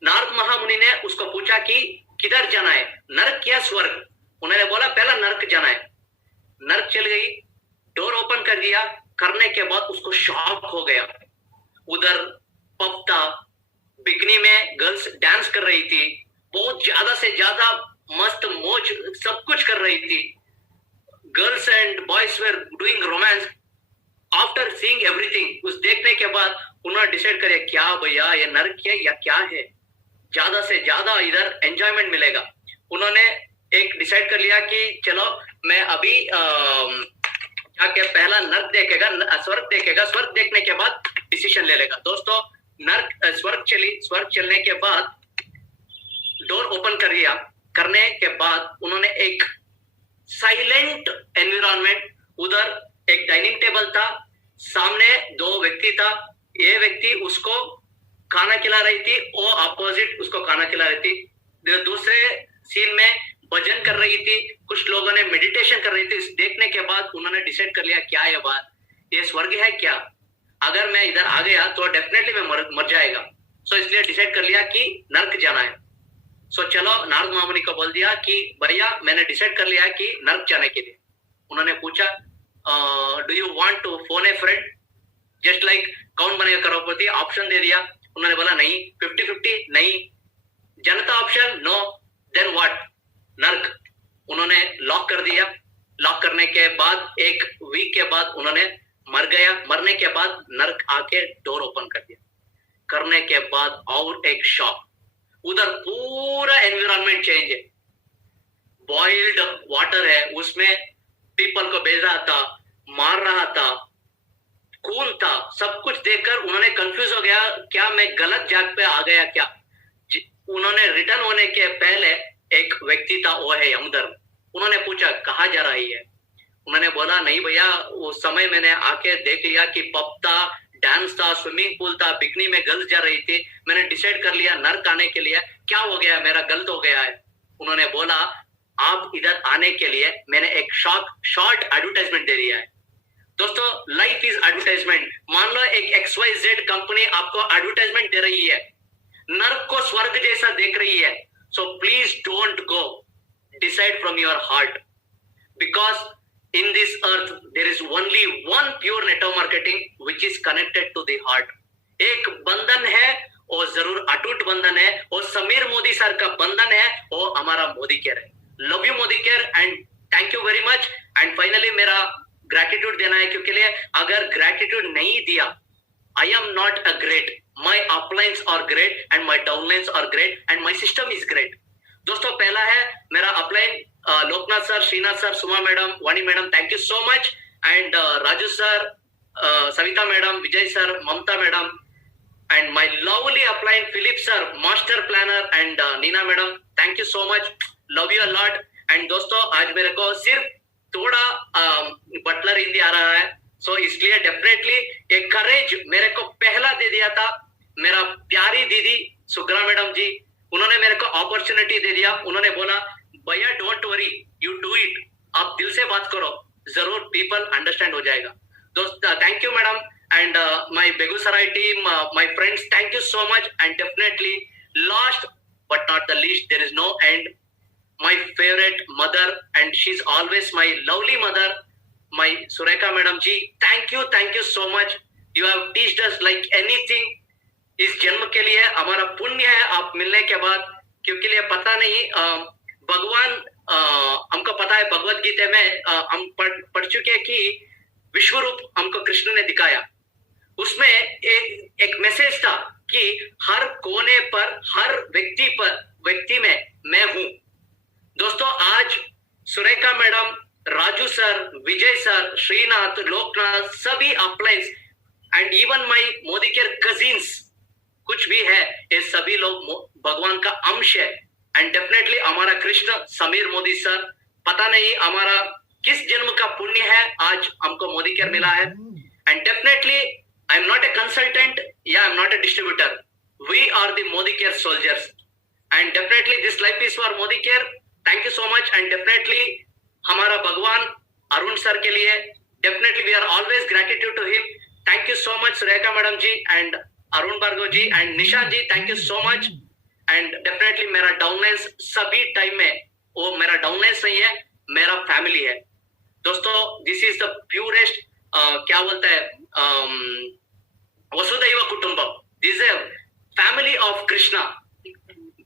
नारद महामुनि ने उसको पूछा कि किधर जाना है, नरक या स्वर्ग। उन्होंने बोला पहला नरक जाना है। नरक चल गई, डोर ओपन कर दिया, करने के बाद उसको शॉक हो गया। उधर पब था, बिकनी में गर्ल्स डांस कर रही थी, बहुत ज्यादा से ज्यादा मस्त मौज सब कुछ कर रही थी। Girls and boys were doing romance. After seeing everything, उस देखने के बाद उन्होंने डिसाइड करे क्या भैया ये नरक है या क्या है, ज्यादा से ज्यादा इधर एंजॉयमेंट मिलेगा। उन्होंने एक डिसाइड कर लिया कि चलो मैं अभी जाके पहला नरक देखेगा, स्वर्ग देखेगा, स्वर्ग देखने के बाद डिसीजन ले लेगा। दोस्तों नरक स्वर्ग चली, स्वर्ग चलने के बाद डोर ओपन कर दिया, करने के बाद उन्होंने एक साइलेंट एनवायरनमेंट, उधर एक डाइनिंग टेबल था, सामने दो व्यक्ति था, ये व्यक्ति उसको खाना खिला रही थी, वो अपोजिट उसको खाना खिला रही थी। दूसरे सीन में भजन कर रही थी, कुछ लोगों ने मेडिटेशन कर रही थी। इस देखने के बाद उन्होंने डिसाइड कर लिया क्या ये बात, ये स्वर्ग है क्या, अगर मैं इधर आ गया तो डेफिनेटली मैं मर जाएगा। सो इसलिए डिसाइड कर लिया कि नरक जाना है। सो चलो नारद महामुनि को बोल दिया कि भैया मैंने डिसाइड कर लिया कि नरक जाने के लिए। उन्होंने पूछा do you want to phone a friend, just like Kaun Banega Crorepati, option दे दिया। उन्होंने बोला नहीं, 50-50 नहीं, जनता ऑप्शन नो, देन व्हाट, नरक। उन्होंने लॉक कर दिया। लॉक करने के बाद एक वीक के बाद उन्होंने मर गया। मरने के बाद नरक आके डोर ओपन कर दिया, करने के बाद और एक शॉक, उधर पूरा एनवायरनमेंट चेंज है। बॉइल्ड वाटर है, उसमें पीपल को भेज रहा था, मार रहा था, खून था, सब कुछ देखकर उन्होंने कंफ्यूज हो गया, क्या मैं गलत जगह पे आ गया क्या। उन्होंने रिटर्न होने के पहले एक व्यक्ति था, वो है यमधर्म। उन्होंने पूछा कहाँ जा रही है। उन्होंने बोला नहीं भैया, उस समय मैंने आके देख लिया कि पब था, डांस था, स्विमिंग पूल था, बिकनी में गर्ल्स जा रही थी, मैंने डिसाइड कर लिया नरक आने के लिए, क्या हो गया, मेरा गलत हो गया है। उन्होंने बोला आप इधर आने के लिए मैंने एक शॉर्ट एडवर्टाइजमेंट दे दिया है। दोस्तों लाइफ इज एडवर्टाइजमेंट। मान लो एक XYZ कंपनी आपको एडवर्टाइजमेंट दे रही है, नरक को स्वर्ग जैसा देख रही है। So please don't go, decide from your heart, because in this earth there is only one pure network marketing which is connected to the heart. एक बंधन है और जरूर अटूट बंधन है, और समीर मोदी सर का बंधन है, वो हमारा मोदी केयर है। Love you Modi care and thank you very much. And finally मेरा ग्रेटिट्यूड देना है, क्योंकि लिए अगर ग्रेटिट्यूड नहीं दिया, I am not a great, my uplines are great and my downlines are great and my system is great. दोस्तों पहला है मेरा upline Loknath sir, Shrinath sir, Suma madam, Vani madam, thank you so much. And Raju sir, Savita madam, Vijay sir, Mamta madam, and my lovely upline Philip sir, master planner, and Neena madam, thank you so much, love you a lot. And दोस्तों आज मेरे को सिर्फ थोड़ा Buttler Hindi आ रहा है, सो इसलिए definitely एक करेज मेरे को पहला दे दिया था मेरा प्यारी दीदी सुग्रा मैडम जी। उन्होंने मेरे को अपॉर्चुनिटी दे दिया, उन्होंने बोला भैया don't worry, you do it, आप दिल से बात करो, जरूर पीपल अंडरस्टैंड हो जाएगा। दोस्त thank you madam, and my Begusarai team, my friends, thank you so much. And definitely last but not the least, there is no end, my favourite mother, and she is always my lovely mother, my Surekha madam ji, thank you so much. You have teached us like anything. इस जन्म के लिए हमारा पुण्य है आप मिलने के बाद, क्योंकि लिए पता नहीं भगवान हमको पता है भगवत गीता में हम पढ़ चुके हैं कि विश्व रूप हमको कृष्ण ने दिखाया, उसमें एक मैसेज था कि हर कोने पर, हर व्यक्ति में मैं हूं। दोस्तों आज Surekha madam, Raju sir, Vijay sir, Shrinath, Loknath, सभी uplines and even my Modi care cousins, कुछ भी है, ये सभी लोग भगवान का अंश है। एंड डेफिनेटली हमारा कृष्ण समीर मोदी सर, पता नहीं हमारा किस जन्म का पुण्य है, आज हमको मोदी केयर मिला है। And definitely I am not a consultant या I am not a distributor, We are the Modi Care soldiers, and definitely this life is for Modi Care. Thank you so much, and definitely हमारा भगवान Arun sir के लिए definitely we are always gratitude to him. Thank you so much Rekha madam ji and Arun Bhargav ji and Nishan ji. Thank you so much. And definitely मेरा डाउननेस सभी time में वो मेरा डाउननेस नहीं है, मेरा फैमिली है दोस्तों. दिस इज द प्यूरेस्ट क्या बोलता है वसुधैव कुटुंबम. This is family of Krishna,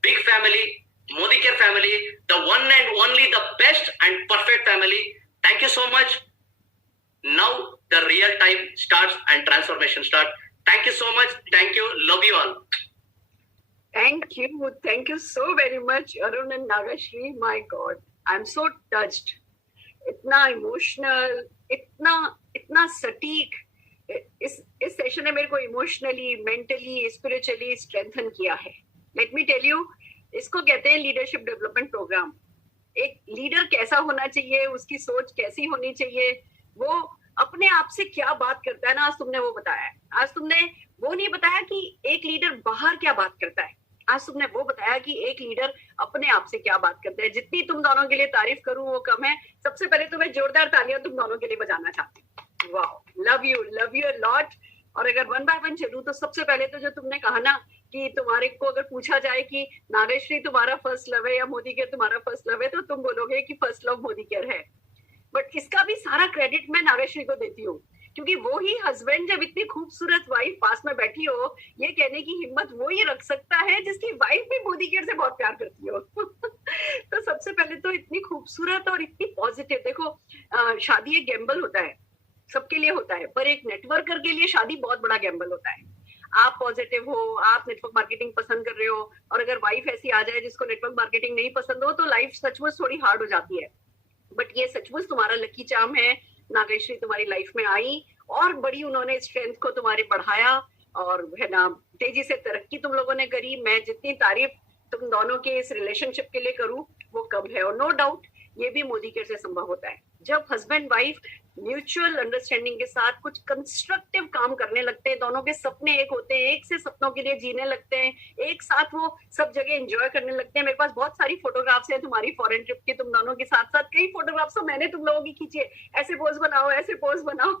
big family, Modi Care family, the one and only, the best and perfect family. Thank you so much. Now the real time starts and transformation starts. Thank you so much. Thank you. Love you all. Thank you so very much, Arun and Nagashri. My God, I'm so touched. इतना emotional, इतना सटीक. इस session ने मेरे को emotionally, mentally, spiritually strengthen किया है. Let me tell you, इसको कहते हैं लीडरशिप डेवलपमेंट प्रोग्राम. एक लीडर कैसा होना चाहिए, उसकी सोच कैसी होनी चाहिए, वो अपने आप से क्या बात करता है ना. आज तुमने वो बताया. आज तुमने वो नहीं बताया कि एक लीडर बाहर क्या बात करता है. आज तुमने वो बताया कि एक लीडर अपने आप से क्या बात करता है. जितनी तुम दोनों के लिए तारीफ करूं वो कम है. सबसे पहले तो मैं जोरदार तालियां तुम दोनों के लिए बजाना चाहती हूँ. Wow, love you a lot. और अगर वन बाय वन चलूं तो सबसे पहले तो जो तुमने कहा ना कि तुम्हारे को अगर पूछा जाए कि नागेश्वरी तुम्हारा फर्स्ट लव है या मोदी केयर तुम्हारा फर्स्ट लव है, तो तुम बोलोगे कि फर्स्ट लव मोदी केयर है. बट इसका भी सारा क्रेडिट मैं नागेश्वरी को देती हूँ, क्योंकि वो ही हस्बैंड जब इतनी खूबसूरत वाइफ पास में बैठी हो, ये कहने की हिम्मत वो ही रख सकता है जिसकी वाइफ भी मोदी केयर से बहुत प्यार करती हो. तो सबसे पहले तो इतनी खूबसूरत और इतनी पॉजिटिव. देखो, शादी एक गैम्बल होता है, सबके लिए होता है, पर एक नेटवर्कर के लिए शादी बहुत बड़ा गैम्बल होता है. आप पॉजिटिव हो, आप नेटवर्क मार्केटिंग पसंद कर रहे हो, और अगर वाइफ ऐसी आ जाए जिसको नेटवर्क मार्केटिंग नहीं पसंद हो, तो लाइफ सचमुच थोड़ी हार्ड हो जाती है. बट ये सचमुच तुम्हारा लकी चार्म है. नागेश्वरी तुम्हारी लाइफ में आई और बड़ी उन्होंने स्ट्रेंथ को तुम्हारे बढ़ाया, और है ना, तेजी से तरक्की तुम लोगों ने करी. मैं जितनी तारीफ तुम दोनों के इस रिलेशनशिप के लिए करूं वो कम है. और नो डाउट ये भी मोदी केयर से संभव होता है जब हस्बैंड वाइफ म्यूचुअल अंडरस्टैंडिंग के साथ कुछ कंस्ट्रक्टिव काम करने लगते हैं. दोनों के सपने एक होते हैं, एक से सपनों के लिए जीने लगते हैं, एक साथ वो सब जगह एंजॉय करने लगते हैं. मेरे पास बहुत सारी फोटोग्राफ्स हैं तुम्हारी फॉरेन ट्रिप की. तुम दोनों के साथ साथ कई फोटोग्राफ्स तो मैंने तुम लोगों की खींची है. ऐसे पोज बनाओ, ऐसे पोज बनाओ.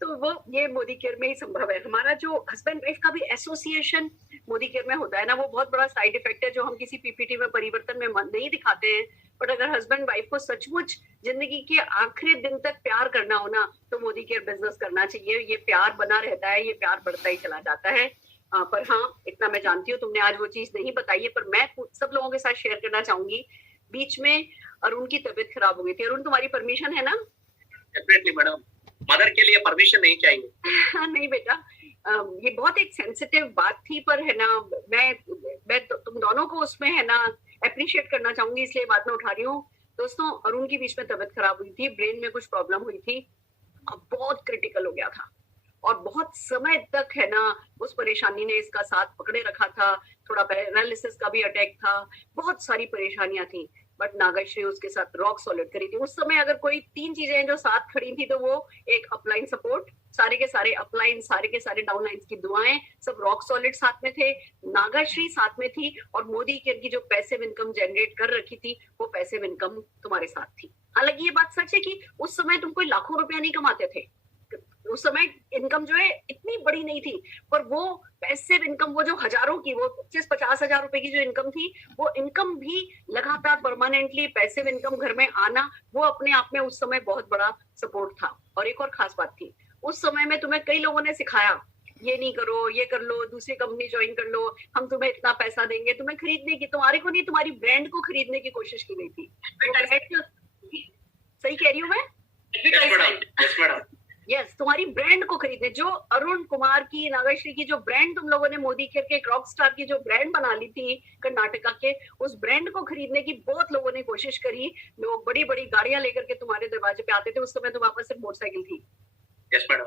तो वो ये मोदी केयर में ही संभव है. हमारा जो हस्बैंड वाइफ का भी एसोसिएशन मोदी केयर में होता है ना, वो बहुत बड़ा साइड इफेक्ट है जो हम किसी पीपीटी में परिवर्तन में नहीं दिखाते हैं. बट अगर हस्बैंड वाइफ को सचमुच जिंदगी के आखिरी दिन तक प्यार करना हो ना, तो मोदी केयर बिजनेस करना चाहिए. ये प्यार बना रहता है, ये प्यार बढ़ता ही चला जाता है. पर हाँ, इतना मैं जानती हूँ तुमने आज वो चीज नहीं बताई है, पर मैं सब लोगों के साथ शेयर करना चाहूंगी. बीच में अरुण की तबीयत खराब हो गई थी. अरुण, तुम्हारी परमिशन है ना? डेफिनेटली मैडम, मदर के लिए परमिशन नहीं चाहिए. नहीं बेटा, ये बहुत एक सेंसिटिव बात थी, पर है ना, मैं तुम दोनों को उसमें है ना अप्रिशिएट करना चाहूंगी, इसलिए बात में उठा रही हूँ. दोस्तों, अरुण की बीच में तबीयत खराब हुई थी, ब्रेन में कुछ प्रॉब्लम हुई थी, अब बहुत क्रिटिकल हो गया था, और बहुत समय तक है ना उस परेशानी ने इसका साथ पकड़े रखा था. थोड़ा पैरालिसिस का भी अटैक था, बहुत सारी परेशानियां थी. बट नागेश्वरी उसके साथ रॉक सॉलिड करी थी. उस समय अगर कोई 3 चीजें जो साथ खड़ी थी, तो वो एक अपलाइन सपोर्ट, सारे के सारे अपलाइन, सारे के सारे डाउनलाइंस की दुआएं, सब रॉक सॉलिड साथ में थे. नागेश्वरी साथ में थी, और मोदी केयर की जो पैसिव इनकम जनरेट कर रखी थी, वो पैसिव इनकम तुम्हारे साथ थी. हालांकि ये बात सच है कि उस समय तुम कोई लाखों रुपया नहीं कमाते थे. उस समय इनकम जो है इतनी बड़ी नहीं थी, पर वो पैसिव इनकम, वो जो हजारों की, वो 25-50 हजार रुपए की जो इनकम थी, वो इनकम भी लगातार परमानेंटली पैसिव इनकम घर में आना, वो अपने आप में उस समय बहुत बड़ा सपोर्ट था. और एक और खास बात थी, उस समय में तुम्हें कई लोगों ने सिखाया, ये नहीं करो, ये कर लो, दूसरी कंपनी ज्वाइन कर लो, हम तुम्हें इतना पैसा देंगे. तुम्हें खरीदने की, तुम्हारे को नहीं, तुम्हारी ब्रांड को खरीदने की कोशिश की गई थी. सही कह रही हूँ मैं? Yes madam. यस, तुम्हारी ब्रांड को खरीदने. जो अरुण कुमार की, नागेश्वरी की जो ब्रांड तुम लोगों ने मोदी केयर के रॉक स्टार की जो ब्रांड बना ली थी कर्नाटका के, उस ब्रांड को खरीदने की बहुत लोगों ने कोशिश करी. लोग बड़ी बड़ी गाड़ियां लेकर के तुम्हारे दरवाजे पे आते थे. उस समय तुम्हारे पास सिर्फ मोटरसाइकिल थी. Yes madam.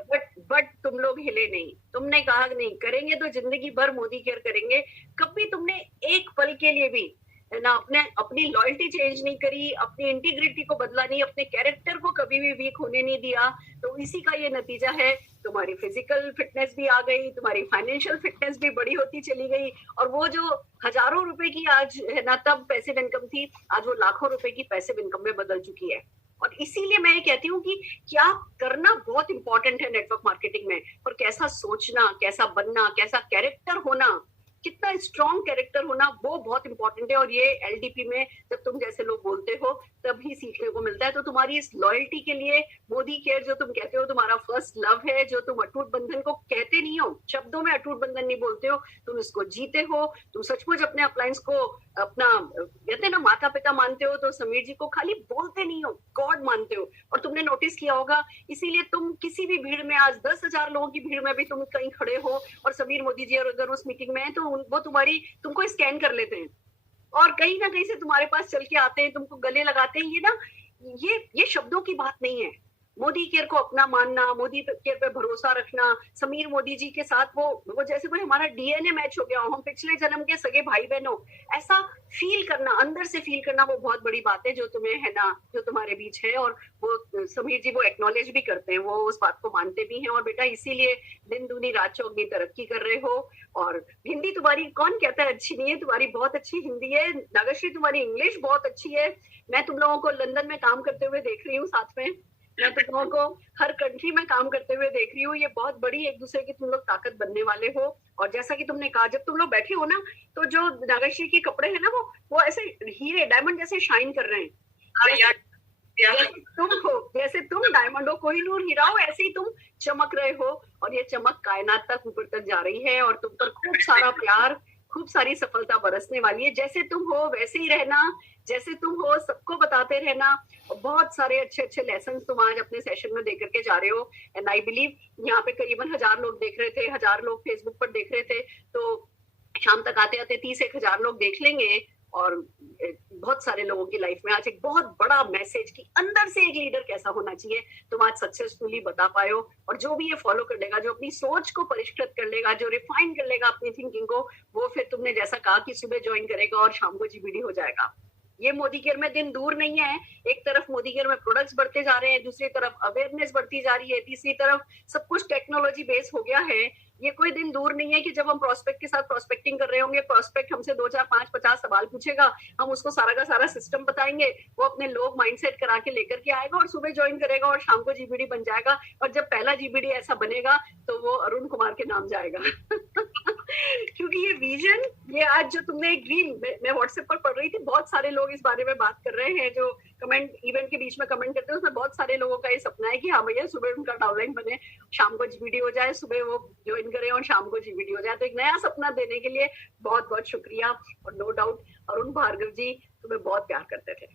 बट तुम लोग हिले नहीं. तुमने कहा नहीं, करेंगे तो जिंदगी भर मोदी केयर करेंगे. कभी तुमने एक पल के लिए भी है ना, अपनी लॉयल्टी चेंज नहीं करी, अपनी इंटीग्रिटी को बदला नहीं, अपने कैरेक्टर को कभी भी वीक होने नहीं दिया। तो इसी का ये नतीजा है, तुम्हारी फिजिकल फिटनेस भी आ गई, तुम्हारी फाइनेंशियल फिटनेस भी बड़ी होती चली गई, और वो जो हजारों रुपए की आज है ना तब पैसिव इनकम थी, आज वो लाखों रुपए की पैसिव इनकम में बदल चुकी है। और इसीलिए मैं कहती हूँ कि क्या करना बहुत इंपॉर्टेंट है नेटवर्क मार्केटिंग में, और कैसा सोचना, कैसा बनना, कैसा कैरेक्टर होना, कितना स्ट्रॉन्ग कैरेक्टर होना, वो बहुत इंपॉर्टेंट है। और ये एलडीपी में जब तुम जैसे लोग बोलते हो तभी सीखने को मिलता है। तो तुम्हारी इस लॉयल्टी के लिए मोदी केयर जो तुम कहते हो तुम्हारा फर्स्ट लव है, जो तुम अटूट बंधन को कहते नहीं हो, शब्दों में अटूट बंधन नहीं बोलते हो, तुम इसको जीते हो। तुम सचमुच अपने अपलायंस को अपना कहते हैं ना माता पिता मानते हो, तो समीर जी को खाली बोलते नहीं हो, गॉड मानते हो। और तुमने नोटिस किया होगा, इसीलिए तुम किसी भी भीड़ में, आज 10,000 लोगों की भीड़ में भी तुम कहीं खड़े हो और समीर मोदी जी अगर उस मीटिंग में है तो वो तुमको स्कैन कर लेते हैं और कहीं ना कहीं से तुम्हारे पास चल के आते हैं, तुमको गले लगाते हैं। ये ना, ये शब्दों की बात नहीं है। मोदी केयर को अपना मानना, मोदी केयर पे भरोसा रखना, समीर मोदी जी के साथ वो जैसे कोई हमारा डीएनए मैच हो गया हो, हम पिछले जन्म के सगे भाई बहन हो, ऐसा फील करना, अंदर से फील करना, वो बहुत बड़ी बात है जो तुम्हें है ना, जो तुम्हारे बीच है। और वो समीर जी वो एक्नॉलेज भी करते हैं, वो उस बात को मानते भी हैं। और बेटा इसीलिए दिन दूनी रात चौगनी तरक्की कर रहे हो। और हिंदी तुम्हारी कौन कहता है अच्छी नहीं है, तुम्हारी बहुत अच्छी हिंदी है। नागश्री तुम्हारी इंग्लिश बहुत अच्छी है। मैं तुम लोगों को लंदन में काम करते हुए देख रही हूँ, साथ में मैं तुम लोगों को हर कंट्री में काम करते हुए देख रही हूँ। ये बहुत बड़ी एक दूसरे की तुम लोग ताकत बनने वाले हो। और जैसा कि तुमने कहा, जब तुम लोग बैठे हो ना, तो जो नागश्री के कपड़े हैं ना, वो ऐसे हीरे डायमंड जैसे शाइन कर रहे हैं। तुम हो, जैसे तुम डायमंड हो, कोहिनूर हीरा हो, ऐसे ही तुम चमक रहे हो। और ये चमक कायनात तक, ऊपर तक जा रही है और तुम पर खूब सारा प्यार, खूब सारी सफलता बरसने वाली है। जैसे तुम हो वैसे ही रहना, जैसे तुम हो सबको बताते रहना। बहुत सारे अच्छे अच्छे लेसन तुम आज अपने सेशन में देकर के जा रहे हो। एंड आई बिलीव यहाँ पे करीबन 1000 लोग देख रहे थे, 1000 लोग फेसबुक पर देख रहे थे, तो शाम तक आते आते 30-1000 लोग देख लेंगे। और बहुत सारे लोगों की लाइफ में आज एक बहुत बड़ा मैसेज कि अंदर से एक लीडर कैसा होना चाहिए तुम आज सक्सेसफुली बता पाए हो। और जो भी ये फॉलो कर लेगा, जो अपनी सोच को परिष्कृत कर लेगा, जो रिफाइन कर लेगा अपनी थिंकिंग को, वो फिर तुमने जैसा कहा कि सुबह ज्वाइन करेगा और शाम को जीबीडी हो जाएगा। ये मोदी केयर में दिन दूर नहीं है। एक तरफ मोदी केयर में प्रोडक्ट्स बढ़ते जा रहे हैं, दूसरी तरफ अवेयरनेस बढ़ती जा रही है, तीसरी तरफ सब कुछ टेक्नोलॉजी बेस हो गया है। ये कोई दिन दूर नहीं है कि जब हम प्रोस्पेक्ट के साथ प्रोस्पेक्टिंग कर रहे होंगे, प्रोस्पेक्ट हमसे 2, 4, 5, 50 सवाल पूछेगा, हम उसको सारा का सारा सिस्टम बताएंगे, वो अपने लोग माइंडसेट करा के लेकर के आएगा और सुबह ज्वाइन करेगा और शाम को जीबीडी बन जाएगा। और जब पहला जीबीडी ऐसा बनेगा तो वो अरुण कुमार के नाम जाएगा। क्योंकि ये विजन, ये आज जो तुमने एक ड्रीम, मैं व्हाट्सएप पर पढ़ रही थी, बहुत सारे लोग इस बारे में बात कर रहे हैं, जो कमेंट इवेंट के बीच में कमेंट करते हैं, उसमें बहुत सारे लोगों का ये सपना है कि हाँ भैया सुबह उनका डाउनलाइन बने, शाम को जीबीडी हो जाए, सुबह वो ज्वाइन करें और शाम को जीबीडी हो जाए। तो एक नया सपना देने के लिए बहुत बहुत शुक्रिया। और नो डाउट अरुण भार्गव जी तुम्हें बहुत प्यार करते थे।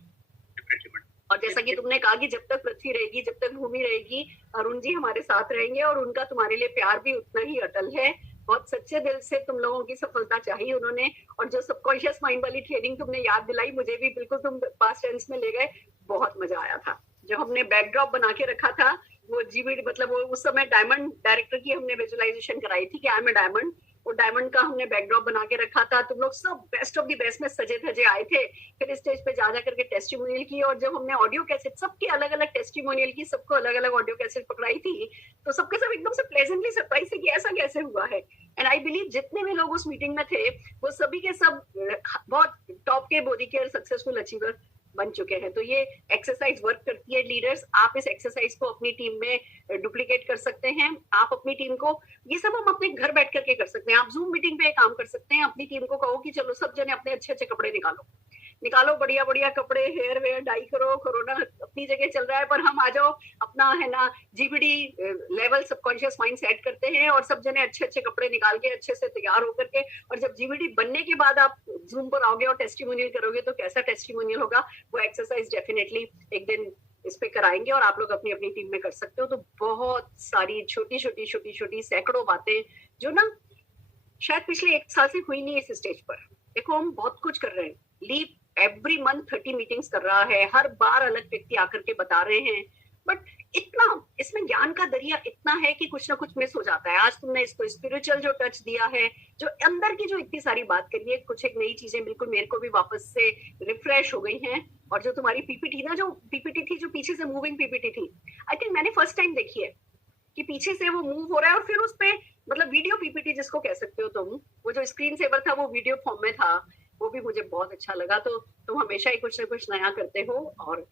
और जैसा कि तुमने कहा कि जब तक पृथ्वी रहेगी, जब तक भूमि रहेगी, अरुण जी हमारे साथ रहेंगे और उनका तुम्हारे लिए प्यार भी उतना ही अटल है। बहुत सच्चे दिल से तुम लोगों की सफलता चाहिए उन्होंने। और जो सबकॉन्शियस माइंड वाली ट्रेनिंग तुमने याद दिलाई, मुझे भी बिल्कुल तुम पास्ट टेंस में ले गए, बहुत मजा आया था। जो हमने बैकड्रॉप बना के रखा था, वो जीबीडी मतलब वो उस समय डायमंड डायरेक्टर की हमने विजुअलाइजेशन कराई थी कि आई एम ए डायमंड। वो डायमंड का हमने बैकड्रॉप बना के रखा था। तुम लोग सब बेस्ट ऑफ द बेस्ट में सजे धजे आए थे। फिर स्टेज पे जा करके टेस्टिमोनियल की, और जब हमने ऑडियो कैसेट सबके अलग अलग टेस्टिमोनियल की, सबको अलग अलग ऑडियो कैसेट पकड़ाई थी, तो सबके सब एकदम से प्लेजेंटली सरप्राइज थे कि ऐसा कैसे हुआ है। एंड आई बिलीव जितने भी लोग उस मीटिंग में थे, वो सभी के सब बहुत टॉप के मोदी केयर सक्सेसफुल अचीवर बन चुके हैं। तो ये एक्सरसाइज वर्क करती है लीडर्स। आप इस एक्सरसाइज को अपनी टीम में डुप्लीकेट कर सकते हैं। आप अपनी टीम को, ये सब हम अपने घर बैठ करके कर सकते हैं। आप जूम मीटिंग पे काम कर सकते हैं। अपनी टीम को कहो कि चलो सब जने अपने अच्छे अच्छे कपड़े निकालो, बढ़िया बढ़िया कपड़े, हेयर वेयर डाई करो। कोरोना अपनी जगह चल रहा है, पर हम आ जाओ, अपना है ना GBD level subconscious mind set करते हैं और सब जने अच्छे अच्छे कपड़े निकाल के अच्छे से तैयार होकर के, और जब जीबीडी बनने के बाद आप जूम पर आओगे और टेस्टिमोनियल करोगे, तो कैसा टेस्टिमोनियल होगा, वो एक्सरसाइज डेफिनेटली एक दिन इस पे कराएंगे और आप लोग अपनी अपनी टीम में कर सकते हो। तो बहुत सारी छोटी छोटी सैकड़ों बातें जो ना शायद पिछले 1 साल से हुई नहीं इस स्टेज पर। देखो हम बहुत कुछ कर रहे हैं। लीप एवरी मंथ 30 मीटिंग्स कर रहा है, हर बार अलग व्यक्ति आकर के बता रहे हैं, बट इतना इसमें ज्ञान का दरिया इतना है कि कुछ ना कुछ मिस हो जाता है। आज तुमने इसको स्पिरिचुअल जो टच दिया है, जो अंदर की जो इतनी सारी बात करी है, कुछ एक नई चीजें बिल्कुल मेरे को भी वापस से रिफ्रेश हो गई हैं। और जो तुम्हारी पीपीटी ना, जो पीपीटी थी, जो पीछे से मूविंग पीपीटी थी, आई थिंक मैंने फर्स्ट टाइम देखी है कि पीछे से वो मूव हो रहा है और फिर उस पे मतलब वीडियो पीपीटी जिसको कह सकते हो तुम, वो जो स्क्रीन सेवर था वो वीडियो फॉर्म में था, वो भी मुझे बहुत अच्छा लगा। तो तुम हमेशा ही कुछ ना कुछ नया करते हो और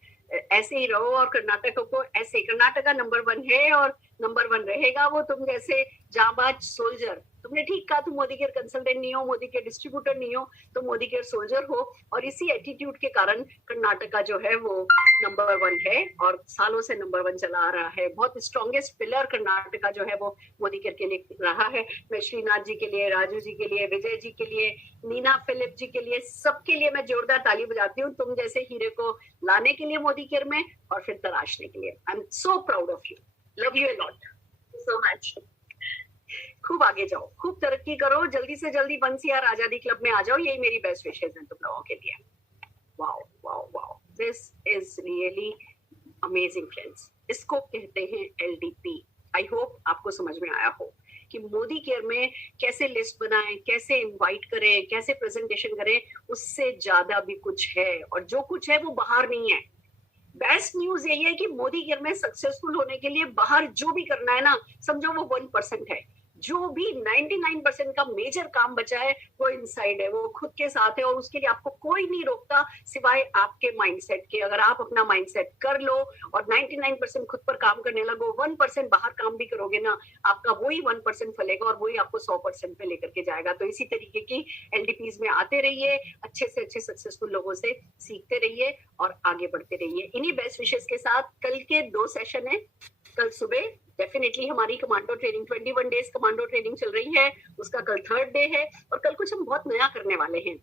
ऐसे ही रहो। और कर्नाटक को ऐसे, कर्नाटका नंबर 1 है और नंबर 1 रहेगा। वो तुम जैसे जाबाज सोल्जर, तुमने ठीक कहा, तुम मोदी केयर कंसल्टेंट नहीं हो, मोदी केयर डिस्ट्रीब्यूटर नहीं हो, तुम मोदी केयर सोल्जर हो। और इसी एटीट्यूड के कारण कर्नाटका जो है वो नंबर 1 है और सालों से नंबर 1 चला आ रहा है। बहुत स्ट्रॉन्गेस्ट पिलर कर्नाटका जो है वो मोदी केयर के लिए रहा है। मैं श्रीनाथ जी के लिए, राजू जी के लिए, विजय जी के लिए, नीना फिलिप जी के लिए, सबके लिए मैं जोरदार ताली बजाती हूँ, तुम जैसे हीरे को लाने के लिए मोदी केयर में और फिर तराशने के लिए। I am so proud of you, love you a lot, so much. खूब आगे जाओ, खूब तरक्की करो, जल्दी से जल्दी बंसीयार आजादी क्लब में आ जाओ, यही मेरी बेस्ट विशेष हैं तुम लोगों के लिए। Wow wow wow, this is really amazing friends. इसको कहते हैं एलडीपी। आई होप आपको समझ में आया हो कि मोदी केयर में कैसे लिस्ट बनाएं, कैसे इनवाइट करें, कैसे प्रेजेंटेशन करें, उससे ज्यादा भी कुछ है और जो कुछ है वो बाहर नहीं है। बेस्ट न्यूज यही है कि मोदी केयर में सक्सेसफुल होने के लिए बाहर जो भी करना है ना, समझो वो 1% है। जो भी 99% का मेजर काम बचा है वो इनसाइड है, वो खुद के साथ है और उसके लिए आपको कोई नहीं रोकता सिवाय आपके माइंडसेट के। अगर आप अपना माइंडसेट कर लो और 99% खुद पर काम करने लगो, 1% बाहर काम भी करोगे ना, आपका वही 1% फलेगा और वही आपको 100% पे लेकर के जाएगा। तो इसी तरीके की एलडीपीज में आते रहिए, अच्छे से अच्छे सक्सेसफुल लोगों से सीखते रहिए और आगे बढ़ते रहिए। इन्हीं बेस्ट विशेष के साथ कल के 2 सेशन है। कल सुबह डेफिनेटली हमारी commando training 21 days commando training चल रही है, उसका कल 3rd डे है और कल कुछ हम बहुत नया करने वाले हैं।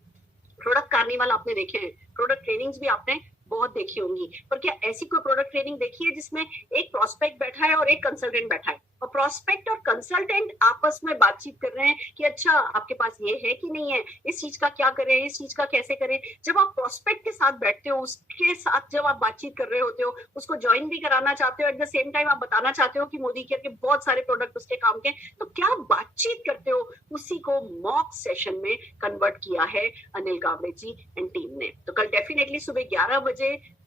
प्रोडक्ट कार्निवल आपने देखे हैं, प्रोडक्ट ट्रेनिंग्स भी आपने बहुत देखी होंगी, पर क्या ऐसी कोई प्रोडक्ट ट्रेनिंग देखी है जिसमें एक प्रोस्पेक्ट बैठा है और एक कंसल्टेंट बैठा है और प्रोस्पेक्ट और कंसल्टेंट आपस में बातचीत कर रहे हैं कि अच्छा आपके पास ये है कि नहीं है, इस चीज का क्या करें, इस चीज का कैसे करें। जब आप प्रोस्पेक्ट के साथ बैठते हो, उसके साथ जब आप बातचीत कर रहे होते हो, उसको ज्वाइन भी कराना चाहते हो, एट द सेम टाइम आप बताना चाहते हो कि मोदी केयर के बहुत सारे प्रोडक्ट उसके काम के, तो क्या बातचीत करते हो, उसी को मॉक सेशन में कन्वर्ट किया है अनिल गावड़े जी एंड टीम ने। तो कल डेफिनेटली सुबह 11 बजे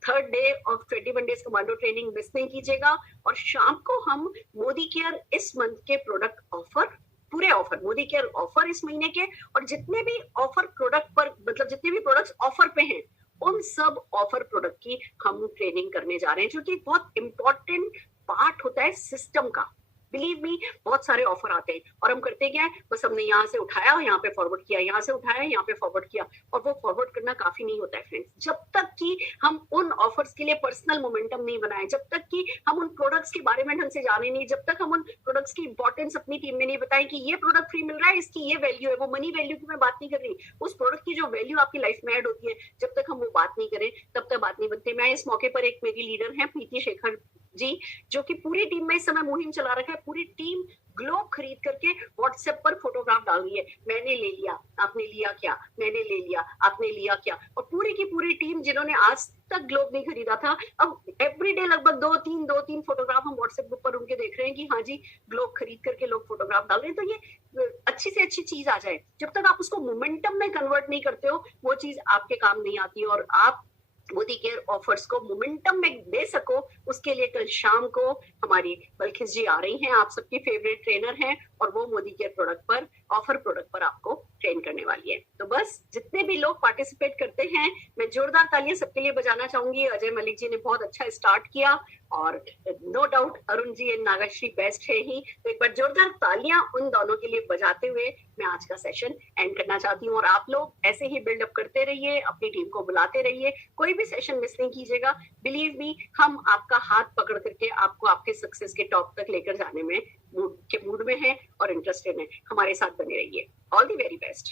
3rd day of 21 days commando training miss नहीं कीजिएगा। और शाम को हम मोदी केयर इस मंथ के प्रोडक्ट ऑफर, पूरे ऑफर मोदी केयर ऑफर इस महीने के, और जितने भी ऑफर प्रोडक्ट पर, मतलब जितने भी प्रोडक्ट्स ऑफर पे हैं, उन सब ऑफर प्रोडक्ट की हम ट्रेनिंग करने जा रहे हैं, जो कि बहुत इंपॉर्टेंट पार्ट होता है सिस्टम का। बिलीव मी, बहुत सारे ऑफर आते हैं और हम करते क्या है, बस हमने यहाँ से उठाया और यहाँ पे फॉरवर्ड किया, यहाँ से उठाया यहाँ पे फॉरवर्ड किया, और वो फॉरवर्ड करना काफी नहीं होता है फ्रेंड्स। जब तक कि हम उन ऑफर्स के लिए पर्सनल मोमेंटम नहीं बनाए, जब तक कि हम उन प्रोडक्ट्स के बारे में ढंग से जाने नहीं, जब तक हम उन प्रोडक्ट्स की इंपॉर्टेंस अपनी टीम में नहीं बताएं कि ये प्रोडक्ट फ्री मिल रहा है, इसकी ये वैल्यू है, वो मनी वैल्यू की मैं बात नहीं कर रही, उस प्रोडक्ट की जो वैल्यू आपकी लाइफ में ऐड होती है, जब तक हम वो बात नहीं करें तब तक बात नहीं बनती। मैं इस मौके पर, एक मेरी लीडर है प्रीति शेखर जी, जो कि पूरी टीम में इस समय मुहिम चला रखा है, पूरी टीम ग्लोब खरीद करके व्हाट्सएप पर फोटोग्राफ डाल रही है, मैंने ले लिया, आपने लिया क्या, मैंने ले लिया, आपने लिया क्या। और पूरी की पूरी टीम जिन्होंने आज तक ग्लोब नहीं खरीदा था, अब एवरीडे लगभग 2-3 फोटोग्राफ हम व्हाट्सएप ग्रुप पर उनके देख रहे हैं कि हाँ जी ग्लोब खरीद करके लोग फोटोग्राफ डाल रहे हैं। तो ये अच्छी से अच्छी चीज आ जाए, जब तक आप उसको मोमेंटम में कन्वर्ट नहीं करते हो, वो चीज आपके काम नहीं आती। और आप मोदी केयर ऑफर्स को मोमेंटम में दे सको, उसके लिए कल शाम को हमारी बल्किस जी आ रही हैं, आप सबकी फेवरेट ट्रेनर हैं, और वो मोदी केयर प्रोडक्ट पर, ऑफर प्रोडक्ट पर आपको ट्रेन करने वाली है। तो बस जितने भी लोग पार्टिसिपेट करते हैं, मैं जोरदार तालियां सबके लिए बजाना चाहूंगी। अजय मलिक जी ने बहुत अच्छा स्टार्ट किया और no doubt Arun ji and Nagashree best है ही, तो एक बार जोरदार तालियां उन दोनों के लिए बजाते हुए मैं आज का सेशन एंड करना चाहती हूँ। और आप लोग ऐसे ही बिल्डअप करते रहिए, अपनी टीम को बुलाते रहिए, कोई भी सेशन मिस नहीं कीजिएगा। बिलीव मी, हम आपका हाथ पकड़ करके आपको आपके सक्सेस के टॉप तक लेकर जाने में मूड में हैं और इंटरेस्टेड हैं। हमारे साथ बने रहिए। All the very best.